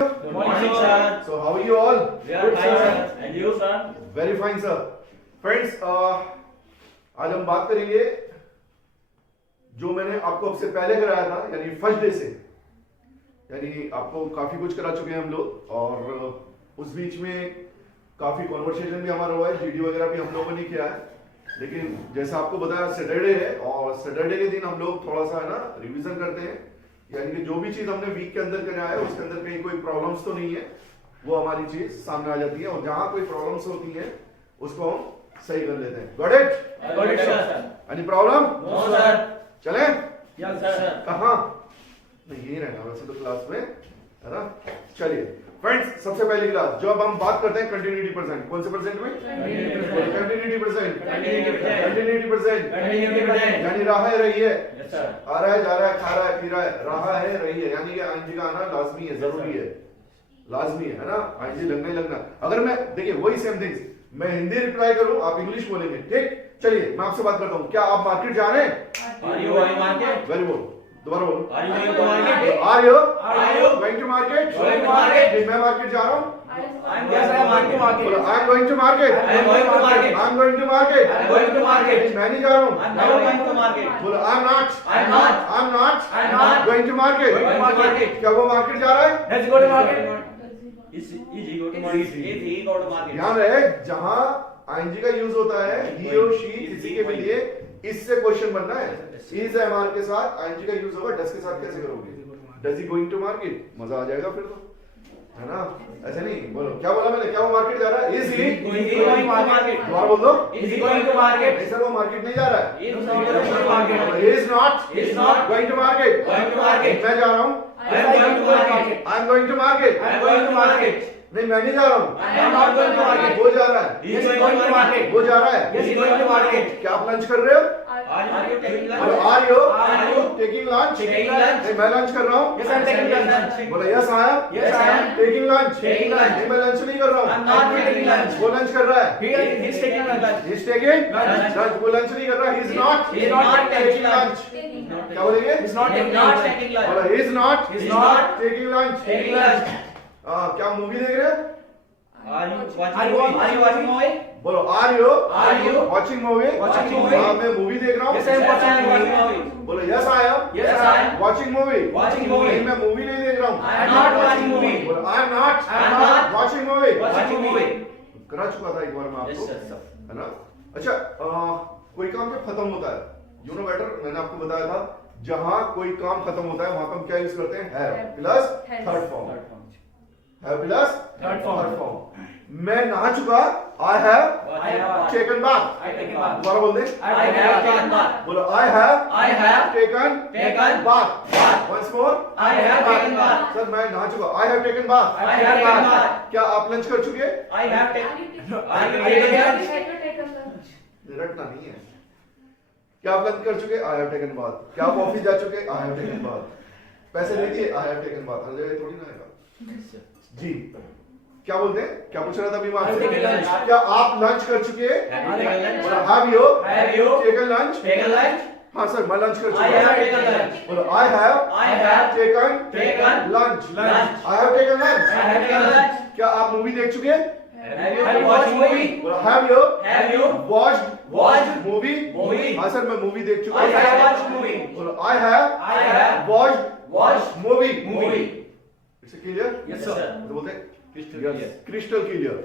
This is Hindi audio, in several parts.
Good morning, sir. So how are you all? We are fine, sir. And you, sir? Very fine, sir. Friends, आज हम बात करेंगे जो मैंने आपको अब से पहले कराया था, यानी फर्स्ट डे से, यानी आपको काफी कुछ करा चुके हैं हम लोग, और उस बीच में काफी कॉन्वर्सेशन भी हमारा हुआ है, जीडी वगैरह भी हम लोगों ने किया है। लेकिन जैसा आपको बताया सैटरडे है, और सैटरडे के दिन हम लोग थोड़ा सा है ना रिवीजन करते हैं, यानी कि जो भी चीज हमने वीक के अंदर कराया है उसके अंदर कहीं कोई प्रॉब्लम्स तो नहीं है, वो हमारी चीज सामने आ जाती है, और जहां कोई प्रॉब्लम्स होती है उसको हम सही कर लेते हैं। Got it? Got it, sir. Any problem? No, sir. चले? Yes, sir. कहाँ? नहीं, यही रहना वैसे तो क्लास में, है ना? चलिए फ्रेंड्स, सबसे पहली क्लास जो अब हम बात करते हैं कंटिन्यूटी परसेंट। कौन से परसेंट में? Continuity percent. कंटिन्यूटी परसेंट यानी रहा है, रही है, Yes, sir. आ रहा है, जा रहा है, खा रहा है, पी रहा है, रहा है, रही है, यानी कि आईएनजी का आना लाजमी है, जरूरी है, लाजमी है ना? आईएनजी लगना ही लगना। अगर मैं देखिए वही सेम थिंग्स मैं हिंदी रिप्लाई करूं, आप इंग्लिश बोलेंगे, ठीक? चलिए मैं आपसे बात करता हूं, क्या आप मार्केट जा रहे हैं? Are you going market? Very good, दोबारा बोलो। Are you going to market? Are you Are you going to market? going to market? मैं मार्केट जा रहा हूं। I'm going to market. बोलो I am going to market. I am going to market. I am going to market. I'm going to market. मैं नहीं जा रहा हूं। I'm not going to market. बोलो I am not. I'm not. I am not I'm not going to market. going to market. क्या वो मार्केट जा रहा है? Let's go to market. Is he go to market? If he go to market. ध्यान रहे, जहां आईएनजी का यूज होता है ही और शी किसी के भी लिए, इससे क्वेश्चन बनना है। इज एमआर के साथ आईएनजी का यूज होगा, डस के साथ कैसे करोगे? Does he going to market? मजा आ जाएगा फिर तो, है ना? ऐसे नहीं बोलो, क्या बोला मैंने, क्या वो मार्केट जा रहा है? Is he going to market? दोबारा बोल दो। Is he going to market? नहीं सर, वो मार्केट नहीं जा रहा है। Is he going to market? He is not Is not going to market. going to market. मैं जा रहा हूँ। I am going to market. I am going to market. I am going to market. नहीं, मैं नहीं जा रहा हूँ। I am not going to market. वो जा रहा है। He is going to market. वो जा रहा है। Yes, he is going to market. क्या आप लंच कर रहे हो? Are you taking बोलो lunch? Are you Are you taking lunch? taking lunch? नहीं, मैं लंच कर रहा हूँ। Yes, I am taking lunch. बोलो yes I am Yes, I am taking lunch. taking lunch. नहीं, मैं लंच नहीं कर रहा I am हूँ। not taking lunch. वो लंच कर रहा है। He is taking lunch. He is taking Lunch. Lunch. वो लंच नहीं कर रहा, ही is not He is not taking lunch. क्या बोलेंगे? He is not taking lunch. बोलो he is not He is not taking lunch. taking lunch. क्या मूवी देख रहे हैं? Are you watching movie? बोलो are you Are you watching movie? watching movie? हाँ, मैं मूवी देख रहा Yes, I am हूँ। watching movie. बोलो yes I am Yes, I am watching movie. watching movie. नहीं, मैं मूवी नहीं देख रहा हूँ। I am not watching movie. बोलो I am not I am not watching movie. watching movie. करा चुका था एक बार मैं Yes, आपको, sir. है ना? अच्छा, कोई काम जब खत्म होता है, यू नो बेटर, मैंने आपको बताया था, जहां कोई काम खत्म होता है वहां हम क्या यूज करते हैं? Have plus third form. Have plus Third form. मैं नहा चुका, I have I have taken bath. I taken bath. दोबारा बोल दे। I have taken bath. बोलो I have I have taken taken bath. bath. Once more. I have taken bath. Sir मैं नहा चुका, I have taken bath. I have taken bath. क्या आप लंच कर चुके? I have taken. Are you taking lunch? रटना नहीं है। क्या आप लंच कर चुके? I have taken bath. क्या आप ऑफिस जा चुके? I have taken bath. पैसे दे दिए? I have taken bath. हर जगह थोड़ी ना आएगा जी। क्या बोलते हैं? क्या पूछ रहा था अभी मैं I have taken lunch. आपसे? क्या आप लंच कर चुके? Have you taken lunch? बोला have you Have you taken lunch? taken lunch? हाँ सर, मैं लंच कर I have चुका। taken lunch. बोलो I have I have taken taken lunch. lunch. I have taken I lunch. have taken lunch. क्या आप मूवी देख चुके? Have you watched movie? बोलो have you Have you watched watched movie? movie? हाँ सर, मैं मूवी देख चुका I have watched movie. बोलो I have I have watched watched movie. movie. It's clear? Yes, sir. तो बोलते हैं Crystal Yes, clear. Crystal clear.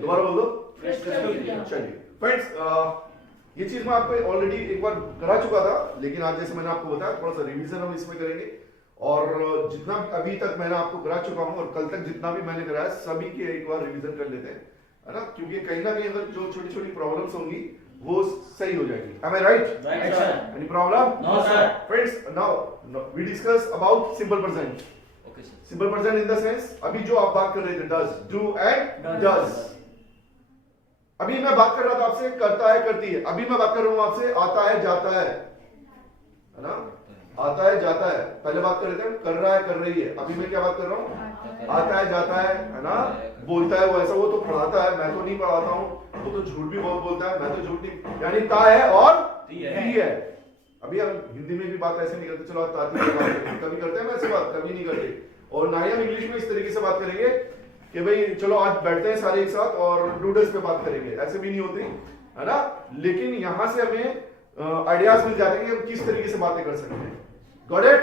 दोबारा बोल दो। चलिए फ्रेंड्स, ये चीज मैं आपको ऑलरेडी एक बार करा चुका था, लेकिन आज जैसे मैंने आपको बताया थोड़ा सा रिवीजन हम इसमें करेंगे, और जितना अभी तक मैंने आपको करा चुका हूं और कल तक जितना भी मैंने कराया सभी के एक बार रिवीजन कर लेते हैं, है ना? क्योंकि कहीं ना कहीं अगर जो छोटी छोटी प्रॉब्लम्स होंगी वो सही हो जाएगी। Am I right? Right, sir. Any problem? No, sir. Friends, now we discuss about simple present. Okay, sir. Simple present in the sense अभी जो आप बात कर रहे थे, डज, डू एंड डज। अभी मैं बात कर रहा था आपसे करता है, करती है। अभी मैं बात कर रहा हूं आपसे आता है, जाता है ना? आता है, जाता है। पहले बात कर रहे थे कर रहा है, कर रही है। अभी मैं क्या बात कर रहा हूं? आता है, जाता है ना? बोलता है वो, ऐसा वो तो पढ़ाता है, मैं तो नहीं पढ़ाता हूं। वो तो झूठ भी बहुत बोलता है, मैं तो झूठ नहीं, यानी ता है और दी है। अभी हम हिंदी में भी बात ऐसे नहीं करते, चलो ताती की बात करते, कभी करते हैं वैसे बात, कभी नहीं करते। और ना ही हम इंग्लिश में इस तरीके से बात करेंगे कि भाई चलो आज बैठते हैं सारे एक साथ और नूडल्स पे बात करेंगे, ऐसे भी नहीं होती है ना। लेकिन यहां से हमें आइडियाज मिल जाते हैं कि हम किस तरीके से बातें कर सकते हैं। Got it?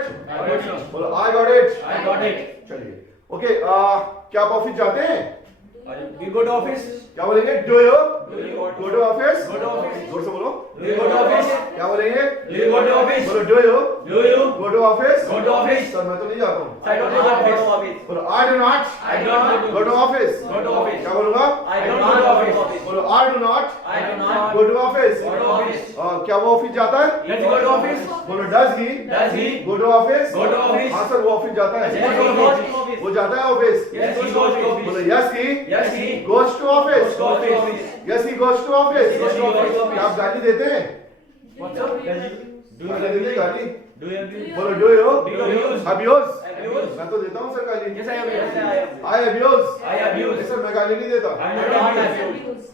बोलो आई गॉट इट। चलिए ओके, क्या आप ऑफिस जाते हैं? We go to office. क्या बोलेंगे? Do you Do you go to office? go to office? जोर से बोलो। Do you go to office? क्या बोलेंगे? Do you go to office? बोलो do you Do you go to office? go to office? Sir मैं तो नहीं जाता हूँ। I don't go to office. बोलो I do not I don't go to office. go to office. क्या बोलूंगा? I don't go to office. बोलो I do not I do not go to office. go to office. क्या वो ऑफिस जाता है? Does he go to office? बोलो does he Does he go to office? go to office? हाँ सर वो ऑफिस जाता Yes, he है। goes to office. वो जाता है office. Yes, he goes to बोलो office. Yes he Yes, he goes to office. goes to office. Yes he goes to office. Yes, he goes to office. क्या आप गाली देते हैं? What's up? Does he? Do you गाली देते हैं गाली? Do you abuse? बोलो do you Do you abuse? Abuse? Abuse? मैं तो देता हूँ सर गाली। Yes, I abuse. I abuse? I abuse. Sir मैं गाली नहीं देता। I do not abuse.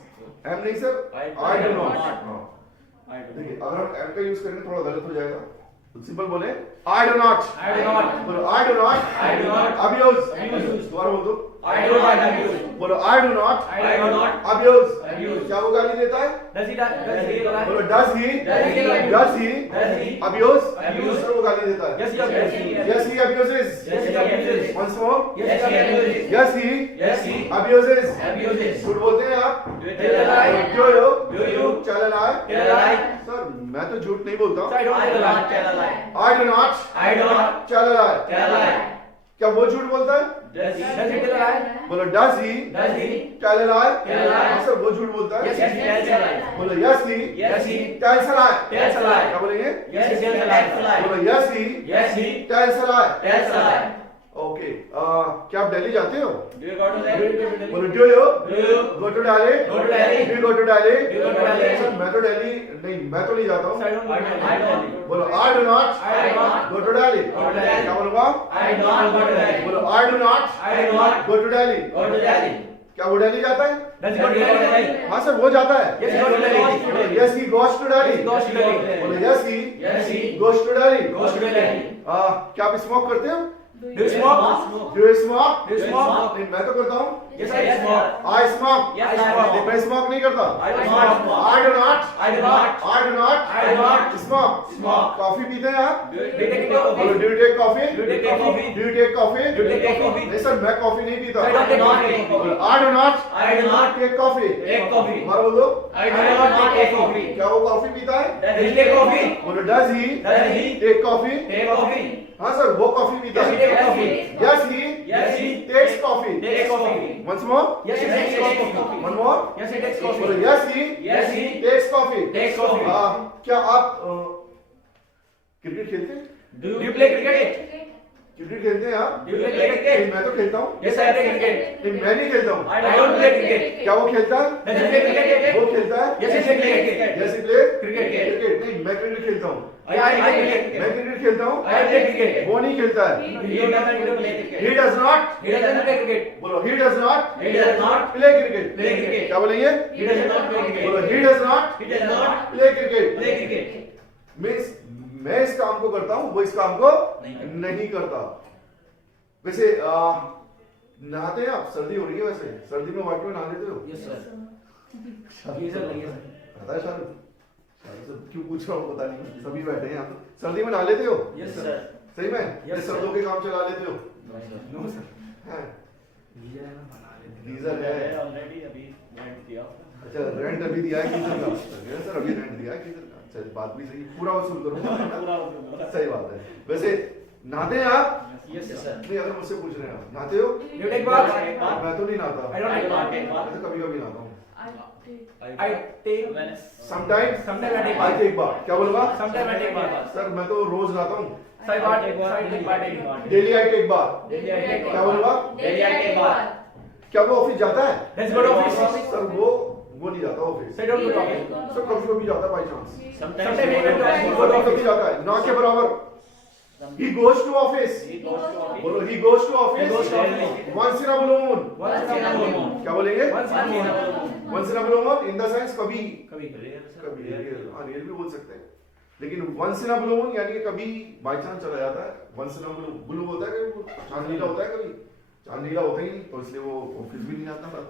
एम नहीं sir, I I do do not. not. I do देखिए अगर हम एम का यूज करेंगे थोड़ा गलत हो जाएगा, तो सिंपल बोले I do not. I do not. बोलो I do not I do not abuse. abuse. दोबारा बोल दो। I do not abuse. बोलो I do not I do not abuse. abuse. क्या वो गाली देता है? Does he? बोलो does he Does he? Does he Does he? Abuse? Abuse. Sir वो गाली देता है। Yes, he abuses. Yes he abuses. Yes, he abuses. Once more Yes, he abuses. Yes he Yes, he abuses. abuses. झूठ बोलते हैं आप? Do you tell a lie? क्यों हो? Do you चल लाई। tell a lie? सर मैं तो झूठ नहीं बोलता हूँ। I do not tell a lie. I do not I do not चल लाई। tell a lie. क्या वो झूठ बोलता है? Does he tell a lie? बोलो डज ही Does he? चल लाई। Tell a lie. हाँ सर वो झूठ बोलता है। Yes, he tells a lie. बोलो yes he Yes, he tales a lie. tells a lie. क्या बोलेंगे? Yes, he tells a lie. बोलो yes he Yes, he tales a lie. tells a lie. Okay, क्या आप दिल्ली जाते हो? Do you go to Delhi? बोलो do you Do you go to Delhi? go to Delhi? Do go to Delhi? Do you go to Delhi? Sir मैं तो दिल्ली नहीं, मैं तो नहीं जाता हूँ। I don't. बोलो I do not I do not go to Delhi. go to Delhi. क्या बोलूंगा? I do not go to Delhi. बोलो I do not I do not go to Delhi. go to Delhi. क्या वो दिल्ली जाता है? Does he go to Delhi? हाँ सर वो जाता है। Yes, he goes to Delhi. Yes he goes to Delhi. Goes to Delhi. बोलो yes he Yes, he goes to Delhi. goes to Delhi. क्या आप स्मोक करते हो? Do you smoke? Do you smoke? Do you smoke? नहीं मैं तो करता हूँ। Yes, I smoke. I smoke. Yes, I smoke. मैं स्मोक नहीं करता। I do not smoke. I do not I do not I do not I do not smoke. smoke. Coffee पीते हैं आप? Do you take coffee? बोलो do you take coffee? Do you take coffee? Do you take coffee? Do you take coffee? नहीं सर मैं कॉफी नहीं पीता। I don't take बोलो coffee. I do not I do not take coffee. take coffee. हमारा बोलो I do not take coffee. क्या वो कॉफी पीता है? Does he take coffee? बोलो does he Does he take coffee? take coffee? हाँ सर वो कॉफी पीता Yes, he है। takes coffee. Yes he Yes, he takes coffee. takes coffee. Once more Yes, he takes coffee. One more Yes, he takes बोलो coffee. Yes he Yes, he takes coffee. takes coffee. क्या आप क्रिकेट खेलते हैं? Do you play cricket? Cricket खेलते हैं आप? Do you play नहीं, cricket? मैं तो खेलता हूँ। Yes, I play cricket. नहीं मैं नहीं खेलता हूँ। I don't play cricket. क्या वो खेलता है? Does he play cricket? वो खेलता है? Yes, he play cricket. Yes he play Cricket. Cricket नहीं मैं क्रिकेट खेलता हूँ। I play मैं cricket. क्रिकेट खेलता हूँ। I play cricket. वो नहीं खेलता है। He doesn't play he cricket. Does not He doesn't play cricket. बोलो he does not He does not play cricket. play cricket. क्या बोलेंगे? He does not play बोलो cricket. He does not He does not play cricket. play cricket. मैं इस काम को करता हूँ, वो इस काम को नहीं करता। वैसे नहाते हैं आप? सर्दी हो रही है वैसे, सर्दी में वाटर में नहा लेते हो? Yes, sir. Yes, sir. Yes, sir. पता है शाहरुख? शाहरुख से क्यों पूछ रहा हूँ पता नहीं, सभी बैठे हैं यहाँ पे। सर्दी में नहा लेते हो? Yes, sir. सही में? Yes, ये sir. सर्दों के काम चला लेते हो? No, sir. हैं? Geyser गीजर है। already अभी rent किया। अच्छा रेंट अभी दिया है गीजर का? सर अभी रेंट दिया है गीजर का। अच्छा बात भी सही, पूरा वसूल करूँगा। सही बात है। वैसे नहाते हैं आप? Yes, sir. नहीं अगर मुझसे पूछ रहे हैं आप नहाते हो? You take bath? मैं तो नहीं नहाता। I don't take मैं bath. तो कभी कभी नहाता हूँ। I take Sometimes Sometimes I take I bath. take bath। क्या बोलूँगा? Sometimes I take bath. Sir मैं तो रोज नहाता हूँ। I take bath. Daily I take bath. Daily I take क्या bath. बोलूँगा? Daily I take bath. क्या वो ऑफिस जाता है? Let's go to office. Sir वो नहीं जाता office. Say don't go to office. Sir कभी कभी जाता by chance. Sometimes he go to office. कभी कभी जाता है, ना के बराबर। He goes to office। He goes to office. बोलो he goes to He goes to office office. once in a blue moon। Once in a blue moon. क्या बोलेंगे? Once in a blue moon. once in a blue moon in the sense कभी कभी कभी रियल, हाँ रियल भी बोल सकते हैं। लेकिन once in a blue moon यानी कि कभी बाई चांस चला जाता है। Once in a blue blue होता है कि चांद नीला होता है, कभी चांद नीला होता ही नहीं, तो इसलिए वो ऑफिस भी नहीं आता था,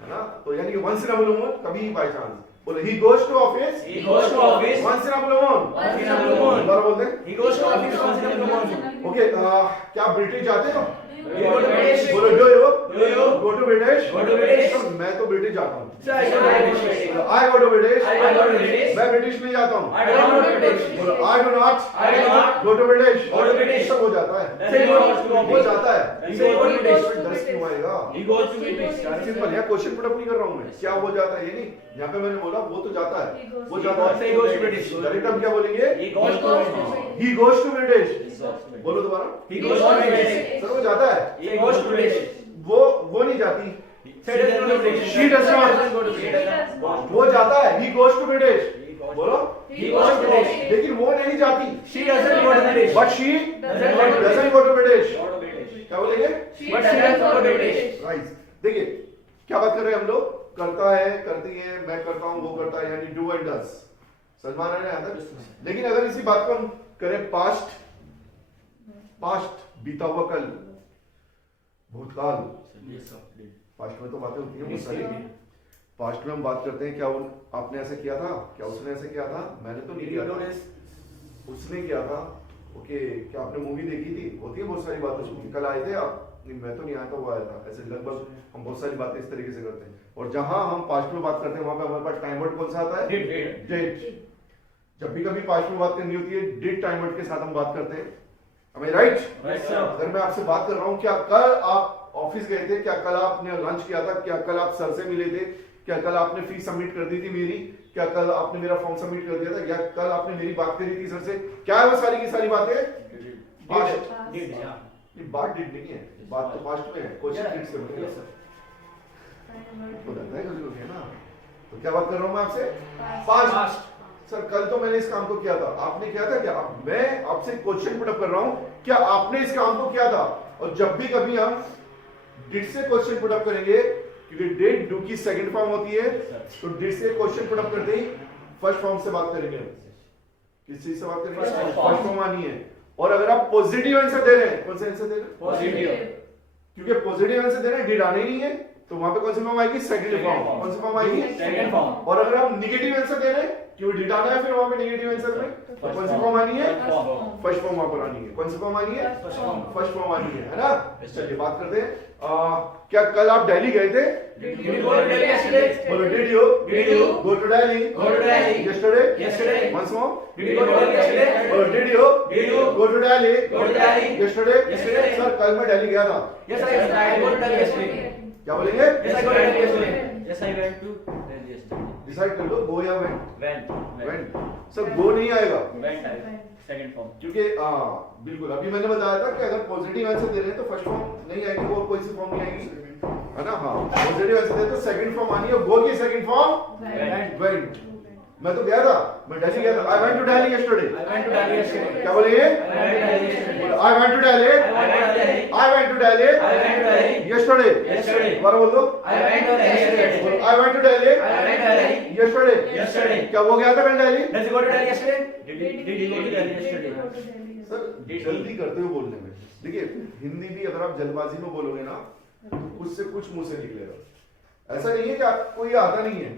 है ना। तो यानी कि once in a blue moon, कभी बाई चांस। बोले he goes to office, He goes to office once in a blue moon, once in a blue moon. दोबारा बोलते हैं। He goes to office once in a blue moon. Okay, क्या आप ब्रिटिश जाते हो? You go to British. बोलो do you Do you go to British? go to British? मैं तो ब्रिटिश जाता हूँ। Sir, I go to British. I go to British. I go to British. मैं ब्रिटिश में जाता हूँ। I don't go to British. बोलो I do not I do not go to British. go to British. सब हो जाता है, Then he goes to हो office. जाता है। He goes to British. दस क्यों आएगा? He goes to British. Simple, यहाँ क्वेश्चन पुट अप नहीं कर रहा हूँ मैं, क्या हो जाता है ये नहीं। यहाँ पे मैंने बोला वो तो जाता है, वो जाता He है। goes to British. डायरेक्ट हम क्या बोलेंगे? He goes to British. He goes to British. He goes to British. बोलो दोबारा। He goes to British. Sir वो जाता है, He goes to British. वो नहीं जाती, She doesn't go to British. She does not. She doesn't go to British. वो जाता है। He goes to British. बोलो। He goes to British. लेकिन वो नहीं जाती, She doesn't go to British. But she Doesn't go to doesn't go to British. Go to British. क्या बोलेंगे? But she doesn't go to British. Right. देखिए क्या बात कर रहे हैं हम लोग, करता है, करती है, मैं करता हूँ, वो करता है, यानी डू एंड डज। समझ में आ रहा है यहाँ तक? लेकिन अगर इसी बात को हम करें पास्ट, बीता हुआ कल, भूतकाल, पास्ट में तो बातें होती हैं बहुत सारी। पास्ट में हम बात करते हैं, क्या आपने ऐसे किया था, क्या उसने ऐसे किया था, मैंने तो नहीं किया था, उसने किया था। ओके, क्या आपने मूवी देखी थी, होती है बहुत सारी बातें। कल आए थे आप, नहीं मैं तो नहीं आया था, वो आया था। ऐसे लगभग हम बहुत सारी बातें इस तरीके से करते हैं। और जहां हम पास्ट में बात करते हैं वहां पे हमारे पास टाइम वर्ड कौन सा आता है? डिड। जब भी कभी पास्ट में बात करनी होती है, डिड टाइम वर्ड के साथ हम बात करते हैं। हमें राइट? अगर मैं आपसे बात कर रहा हूं, क्या कल आप ऑफिस गए थे, क्या कल आपने लंच किया था, क्या कल आप सर से मिले थे, क्या कल आपने फीस सबमिट कर दी थी मेरी, क्या कल आपने मेरा फॉर्म सबमिट कर दिया था, या कल आपने मेरी बात करी थी सर से, क्या है वो सारी की सारी बातें? पास्ट। ये बात डिड नहीं है, बात तो पास्ट में है। क्वेश्चन डिड से बनेगा तो लगता है कभी है ना। तो क्या बात कर रहा हूं मैं आपसे? पास्ट। सर कल तो मैंने इस काम को किया था, आपने किया था क्या? मैं आपसे क्वेश्चन पुट अप कर रहा हूं, क्या आपने इस काम को किया था? और जब भी कभी हम डिड से क्वेश्चन पुट अप करेंगे, क्योंकि डिड डू की सेकंड फॉर्म होती है, तो डिड से क्वेश्चन पुट अप करते ही फर्स्ट फॉर्म से बात करेंगे। किस चीज से बात करेंगे? फर्स्ट फॉर्म आनी है। और अगर आप पॉजिटिव आंसर दे रहे हैं, कौन सा आंसर दे रहे हैं? Positive. क्योंकि पॉजिटिव आंसर दे रहे हैं, डिड आने ही नहीं है, तो वहां पे कौन सी फॉर्म आएगी? Second form. कौन सी फॉर्म आएगी? Second form. और अगर हम निगेटिव आंसर दे रहे हैं, क्योंकि डिड आना है, फिर वहां पे निगेटिव आंसर में तो कौन सी फॉर्म आनी है? फर्स्ट फॉर्म वहां पर आनी है। कौन सी फॉर्म आनी है? फर्स्ट फॉर्म आनी है ना। चलिए बात करते हैं। क्या कल आप दिल्ली गए थे? Did you go to Delhi yesterday? बोलो did you Did you go to Delhi go to Delhi yesterday? yesterday? Once more. Did you go to Delhi yesterday? बोलो did you Did you go to Delhi go to Delhi yesterday? yesterday? Sir कल मैं दिल्ली गया था। Yes, I go to Delhi yesterday. क्या बोलेंगे? Yes, I go to Delhi yesterday. Yes, I went to Delhi yesterday. Decide कर लो, गो या वेंट। Went. सर गो नहीं आएगा, Went. Second form. क्योंकि बिल्कुल अभी मैंने बताया था कि अगर पॉजिटिव आंसर दे रहे हैं तो फर्स्ट फॉर्म नहीं आएगी, और कोई सी फॉर्म नहीं आएगी, है ना। हाँ, पॉजिटिव आंसर दे तो सेकंड फॉर्म आनी है। गो की सेकंड फॉर्म Went. वेंट। मैं तो गया था, मैं दिल्ली गया था। I went to Delhi yesterday. I went to Delhi yesterday. क्या बोलेंगे? I went to Delhi yesterday. I went to Delhi I went to Delhi. I went to Delhi I went to Delhi yesterday. yesterday. दोबारा बोल दो। I went to Delhi yesterday. I went to Delhi I went to Delhi yesterday. yesterday. क्या वो गया था कल Delhi? Does he go to Delhi yesterday? Did he go to Delhi yesterday? Sir जल्दी करते हो बोलने में। देखिए हिंदी भी अगर आप जल्दबाजी में बोलोगे ना, तो कुछ से कुछ मुंह से निकलेगा। ऐसा नहीं है कि आपको ये आता नहीं है,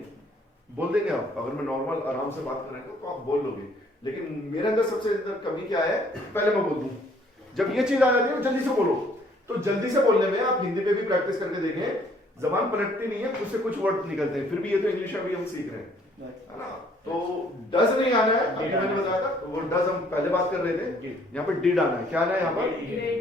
बोल देंगे आप। अगर मैं नॉर्मल आराम से बात कर रहा हूं तो आप बोल लोगे, लेकिन मेरे अंदर सबसे अंदर कमी क्या है, पहले मैं बोल दूं। जब ये चीज आ जाती है जल्दी से बोलो, तो जल्दी से बोलने में आप हिंदी पे भी प्रैक्टिस करके देखें, जबान पलटती नहीं है, कुछ से कुछ वर्ड निकलते हैं। फिर भी ये तो इंग्लिश अभी हम सीख रहे हैं, है ना। तो डज नहीं आना है, अभी मैंने बताया था वो डज हम पहले बात कर रहे थे। यहाँ पे डिड आना है। क्या आना है यहाँ पर?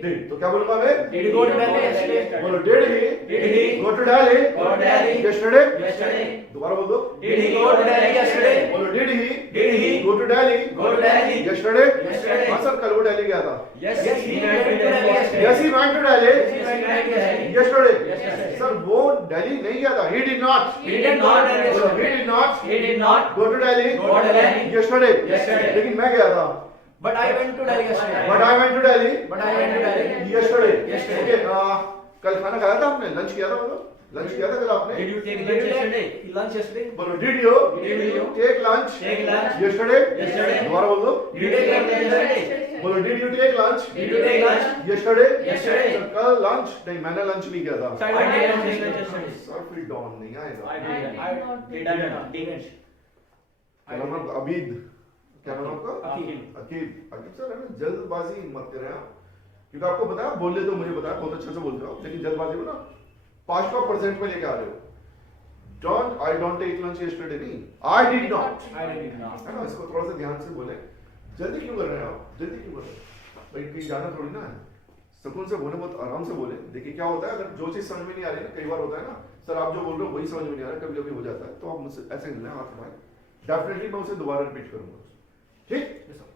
डिड। तो क्या बोलूंगा मैं? Did he go to Delhi yesterday? बोलो did he Did he go to Delhi go to Delhi yesterday? yesterday? दोबारा बोल दो। Did he go to Delhi yesterday? बोलो did he Did he go to Delhi go to Delhi yesterday? yesterday? हाँ सर कल वो दिल्ली गया था। Yes, he went to Delhi yesterday. Yes he went to Delhi Yes, he went to Delhi. Yesterday. Yesterday. Sir वो दिल्ली नहीं गया था। He did not He did not Delhi बोलो yesterday. He did not He did not go to Delhi go to Delhi. Yesterday. Yesterday. लेकिन मैं गया था। But I went to Delhi yesterday. But I went to Delhi But I went to Delhi. Yesterday. Yesterday. Okay, कल खाना खाया था आपने? लंच किया था मतलब? लंच किया था कल आपने? Did you take lunch yesterday? Lunch yesterday? बोलो did you take lunch Take lunch yesterday? yesterday? दोबारा बोल दो। Did you take lunch yesterday? बोलो did you take lunch Did you take lunch yesterday? yesterday? Sir कल लंच नहीं, मैंने लंच नहीं किया था। I did not take lunch yesterday. Sir फिर डॉन नहीं आएगा। I did not take lunch. क्या नाम है? अबीद। क्या नाम है आपका? Akil. अकीब। अकीब सर है ना, जल्दबाजी मत करें आप, क्योंकि आपको पता है, बोल ले तो मुझे पता है, बहुत अच्छे से बोलते हो, लेकिन जल्दबाजी में ना 5% में लेके आ रहे हो। I don't take lunch yesterday नहीं, I did not, I did not. है ना, इसको थोड़ा सा ध्यान से बोले। जल्दी क्यों कर रहे हैं आप? जल्दी क्यों कर रहे हैं भाई? कहीं जाना थोड़ी ना है, सुकून से बोले, बहुत आराम से बोले। देखिए क्या होता है, अगर जो चीज समझ में नहीं आ रही है, कई बार होता है ना सर आप जो बोल रहे हो वही समझ में नहीं आ रहा, कभी कभी हो जाता है, तो आप मुझसे ऐसे मिलना हाथ में, डेफिनेटली मैं उसे दोबारा रिपीट करूंगा, ठीक?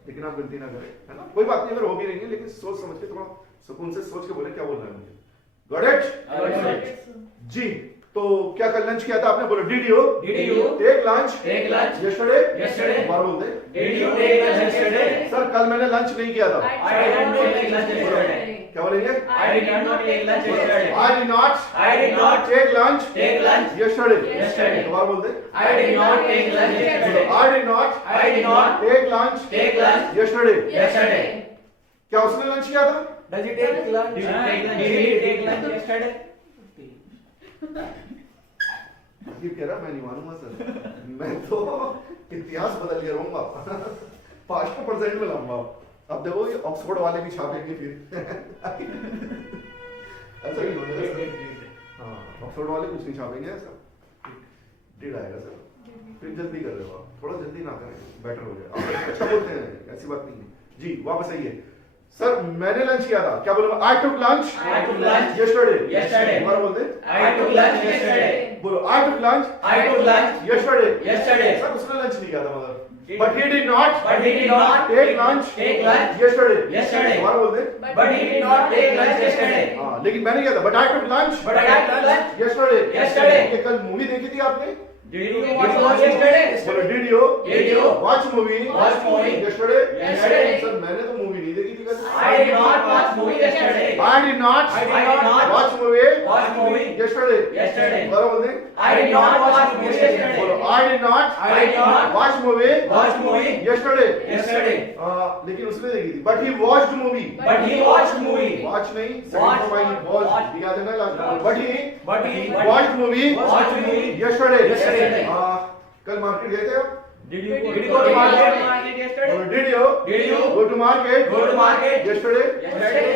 लेकिन आप गलती ना करें, है ना, कोई बात नहीं, अगर हो भी रही है, लेकिन सोच समझ के, थोड़ा सुकून से सोच के बोले क्या बोलना है मुझे। Got it? जी, तो क्या कल लंच किया था आपने? बोलो did you take lunch Take lunch yesterday? बार बोलते। Did you take lunch yesterday? Sir कल मैंने लंच नहीं किया था। I did not take lunch yesterday. क्या बोलेंगे? I did not take lunch yesterday. I did not take lunch yesterday. yesterday. दोबारा बोलते। I did not take lunch yesterday. I did not take lunch yesterday. क्या उसने लंच किया था? Does he take lunch? Did you take lunch yesterday? Aqib कह रहा मैं नहीं मानूंगा सर, मैं तो इतिहास बदल के रहूंगा, 5% में लाऊंगा। अब देखो ये ऑक्सफोर्ड वाले भी छापेंगे फिर। ऐसा ही होने का। हाँ, ऑक्सफोर्ड वाले कुछ नहीं छापेंगे ऐसा। डेढ़ आएगा सर, फिर जल्दी कर रहे हो आप, थोड़ा जल्दी ना करें, बेटर हो जाए। आप अच्छा बोलते हैं, ऐसी बात नहीं है जी। वापस आइए सर, मैंने लंच किया था, क्या बोलो? I took lunch yesterday. दोबारा बोलते। I took lunch yesterday. बोलो I took lunch yesterday. Sir उसने लंच नहीं किया था मगर, but he did not take lunch yesterday. दोबारा बोलते। But he did not take lunch yesterday. हाँ, लेकिन मैंने किया था, but I took lunch But I took lunch yesterday. ये कल मूवी देखी थी आपने? Did you watch yesterday? बोलो did you watch movie yesterday? Yesterday. Sir मैंने तो मूवी नहीं देखी थी कल। I did not watch movie yesterday. I did not watch movie yesterday. दोबारा बोलते। I did not watch movie yesterday. बोलो I did not watch movie yesterday. लेकिन उसने देखी थी, but he watched movie. But he watched movie. Watch नहीं, Watch. second for watch दिया था ना लास्ट में, but he But he watched movie watched movie yesterday. yesterday. कल मार्केट गए थे आप? Did you go to market yesterday? Did you go to market yesterday?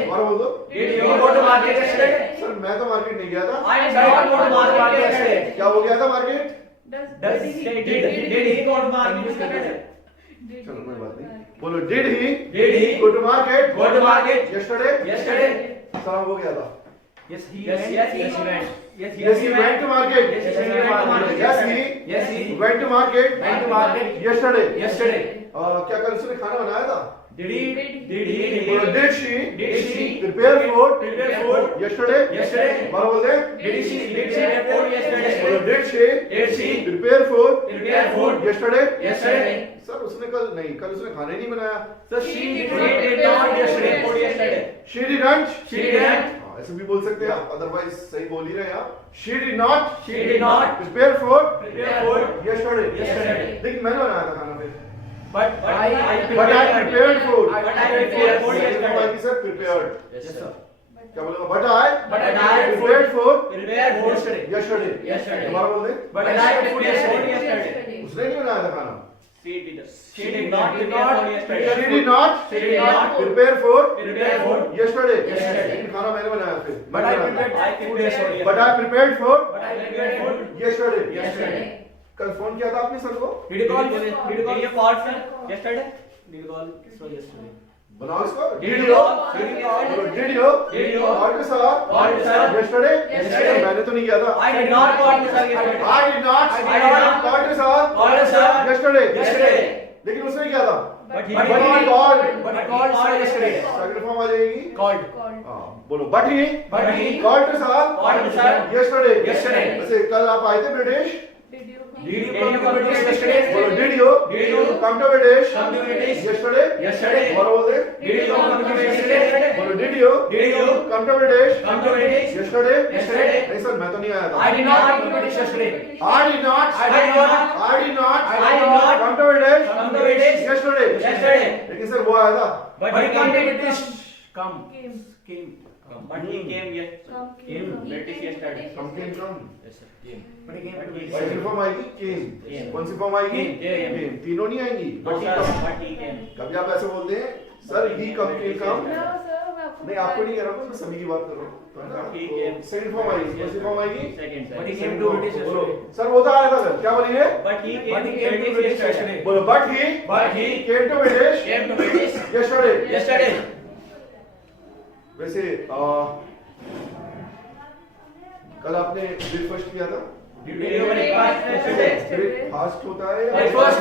दोबारा बोल दो। Did you go to market yesterday? Sir मैं तो मार्केट नहीं गया था। I did not go to market yesterday. क्या हो गया था market? Did he go to market yesterday? चलो कोई बात नहीं, बोलो did he Did he go to market go to market yesterday? yesterday? Sir हो गया था। Yes, he Yes, went. he went. Yes, he went to market. Yes, he went to market. Yes, he went to market yesterday. Yesterday. क्या कल उसने खाना बनाया था? Did he बोलो did she prepare food yesterday? बारह बोल दे। Did she prepare food yesterday? बोलो did she prepare food yesterday? Sir उसने कल नहीं, कल उसने खाना ही नहीं बनाया। So she did not yesterday food yesterday. She didn't. She ऐसे भी बोल सकते हैं आप, अदरवाइज सही बोल ही रहे हैं आप। She did not prepare food prepare food yesterday. लेकिन मैंने बनाया था खाना फिर। But I But I prepared food. But I prepared food yesterday. Sir prepared. Yes, sir. क्या बोलेगा? But I prepared prepared food Prepared food yesterday. दोबारा बोल दे। But I prepared food yesterday. उसने नहीं बनाया था खाना। She did not prepare food yesterday. She did not prepare food yesterday. Yesterday. लेकिन खाना मैंने बनाया फिर। But I prepared food yesterday. But I prepared food But I prepared food yesterday. yesterday. कल फोन किया था आपने सर को? Did you call? Did you call sir yesterday? Did you call? So yesterday. बनाओ इसको। Did you call? Did you Did you call to sir Call to sir yesterday? मैंने तो नहीं किया था। I did not call to sir yesterday. I did not call to sir yesterday. लेकिन उसने क्या था? But he called. But he called sir yesterday. Second form आ जाएगी। Called. हाँ बोलो but he But he called to sir called to sir yesterday. yesterday. वैसे कल आप आए थे British? Did you come to British yesterday? बोलो did you come to British Come to British yesterday? yesterday? बोलो बोल दे Did you come to British yesterday? बोलो did you come to British Come to British yesterday? yesterday? नहीं सर मैं तो नहीं आया था I did not come to British yesterday. I did not come to British Come to British yesterday. लेकिन सर वो आया था But he come to British. Come. Came. But he came British yesterday. Come came from But he came to कौन सी British. फॉर्म आएगी came Came. कौन सी फॉर्म आएगी Came. came तीनों नहीं आएंगी No, but he sir, come but he came. कभी आप ऐसे बोलते हैं सर ही कम के कम नहीं आपको नहीं कह रहा हूँ मैं सभी की बात कर रहा हूँ तो है ना ठीक है। सेकंड फॉर्म आएगी कौन सी फॉर्म आएगी Second, But he sir. came to British बोलो yesterday. सर वो तो आया था सर क्या बोलिए But he But came he came to British yesterday. बोलो but he came to British Came to British yesterday yesterday. वैसे कल आपने ब्रेकफास्ट किया था Did you breakfast yesterday? Breakfast होता है Breakfast.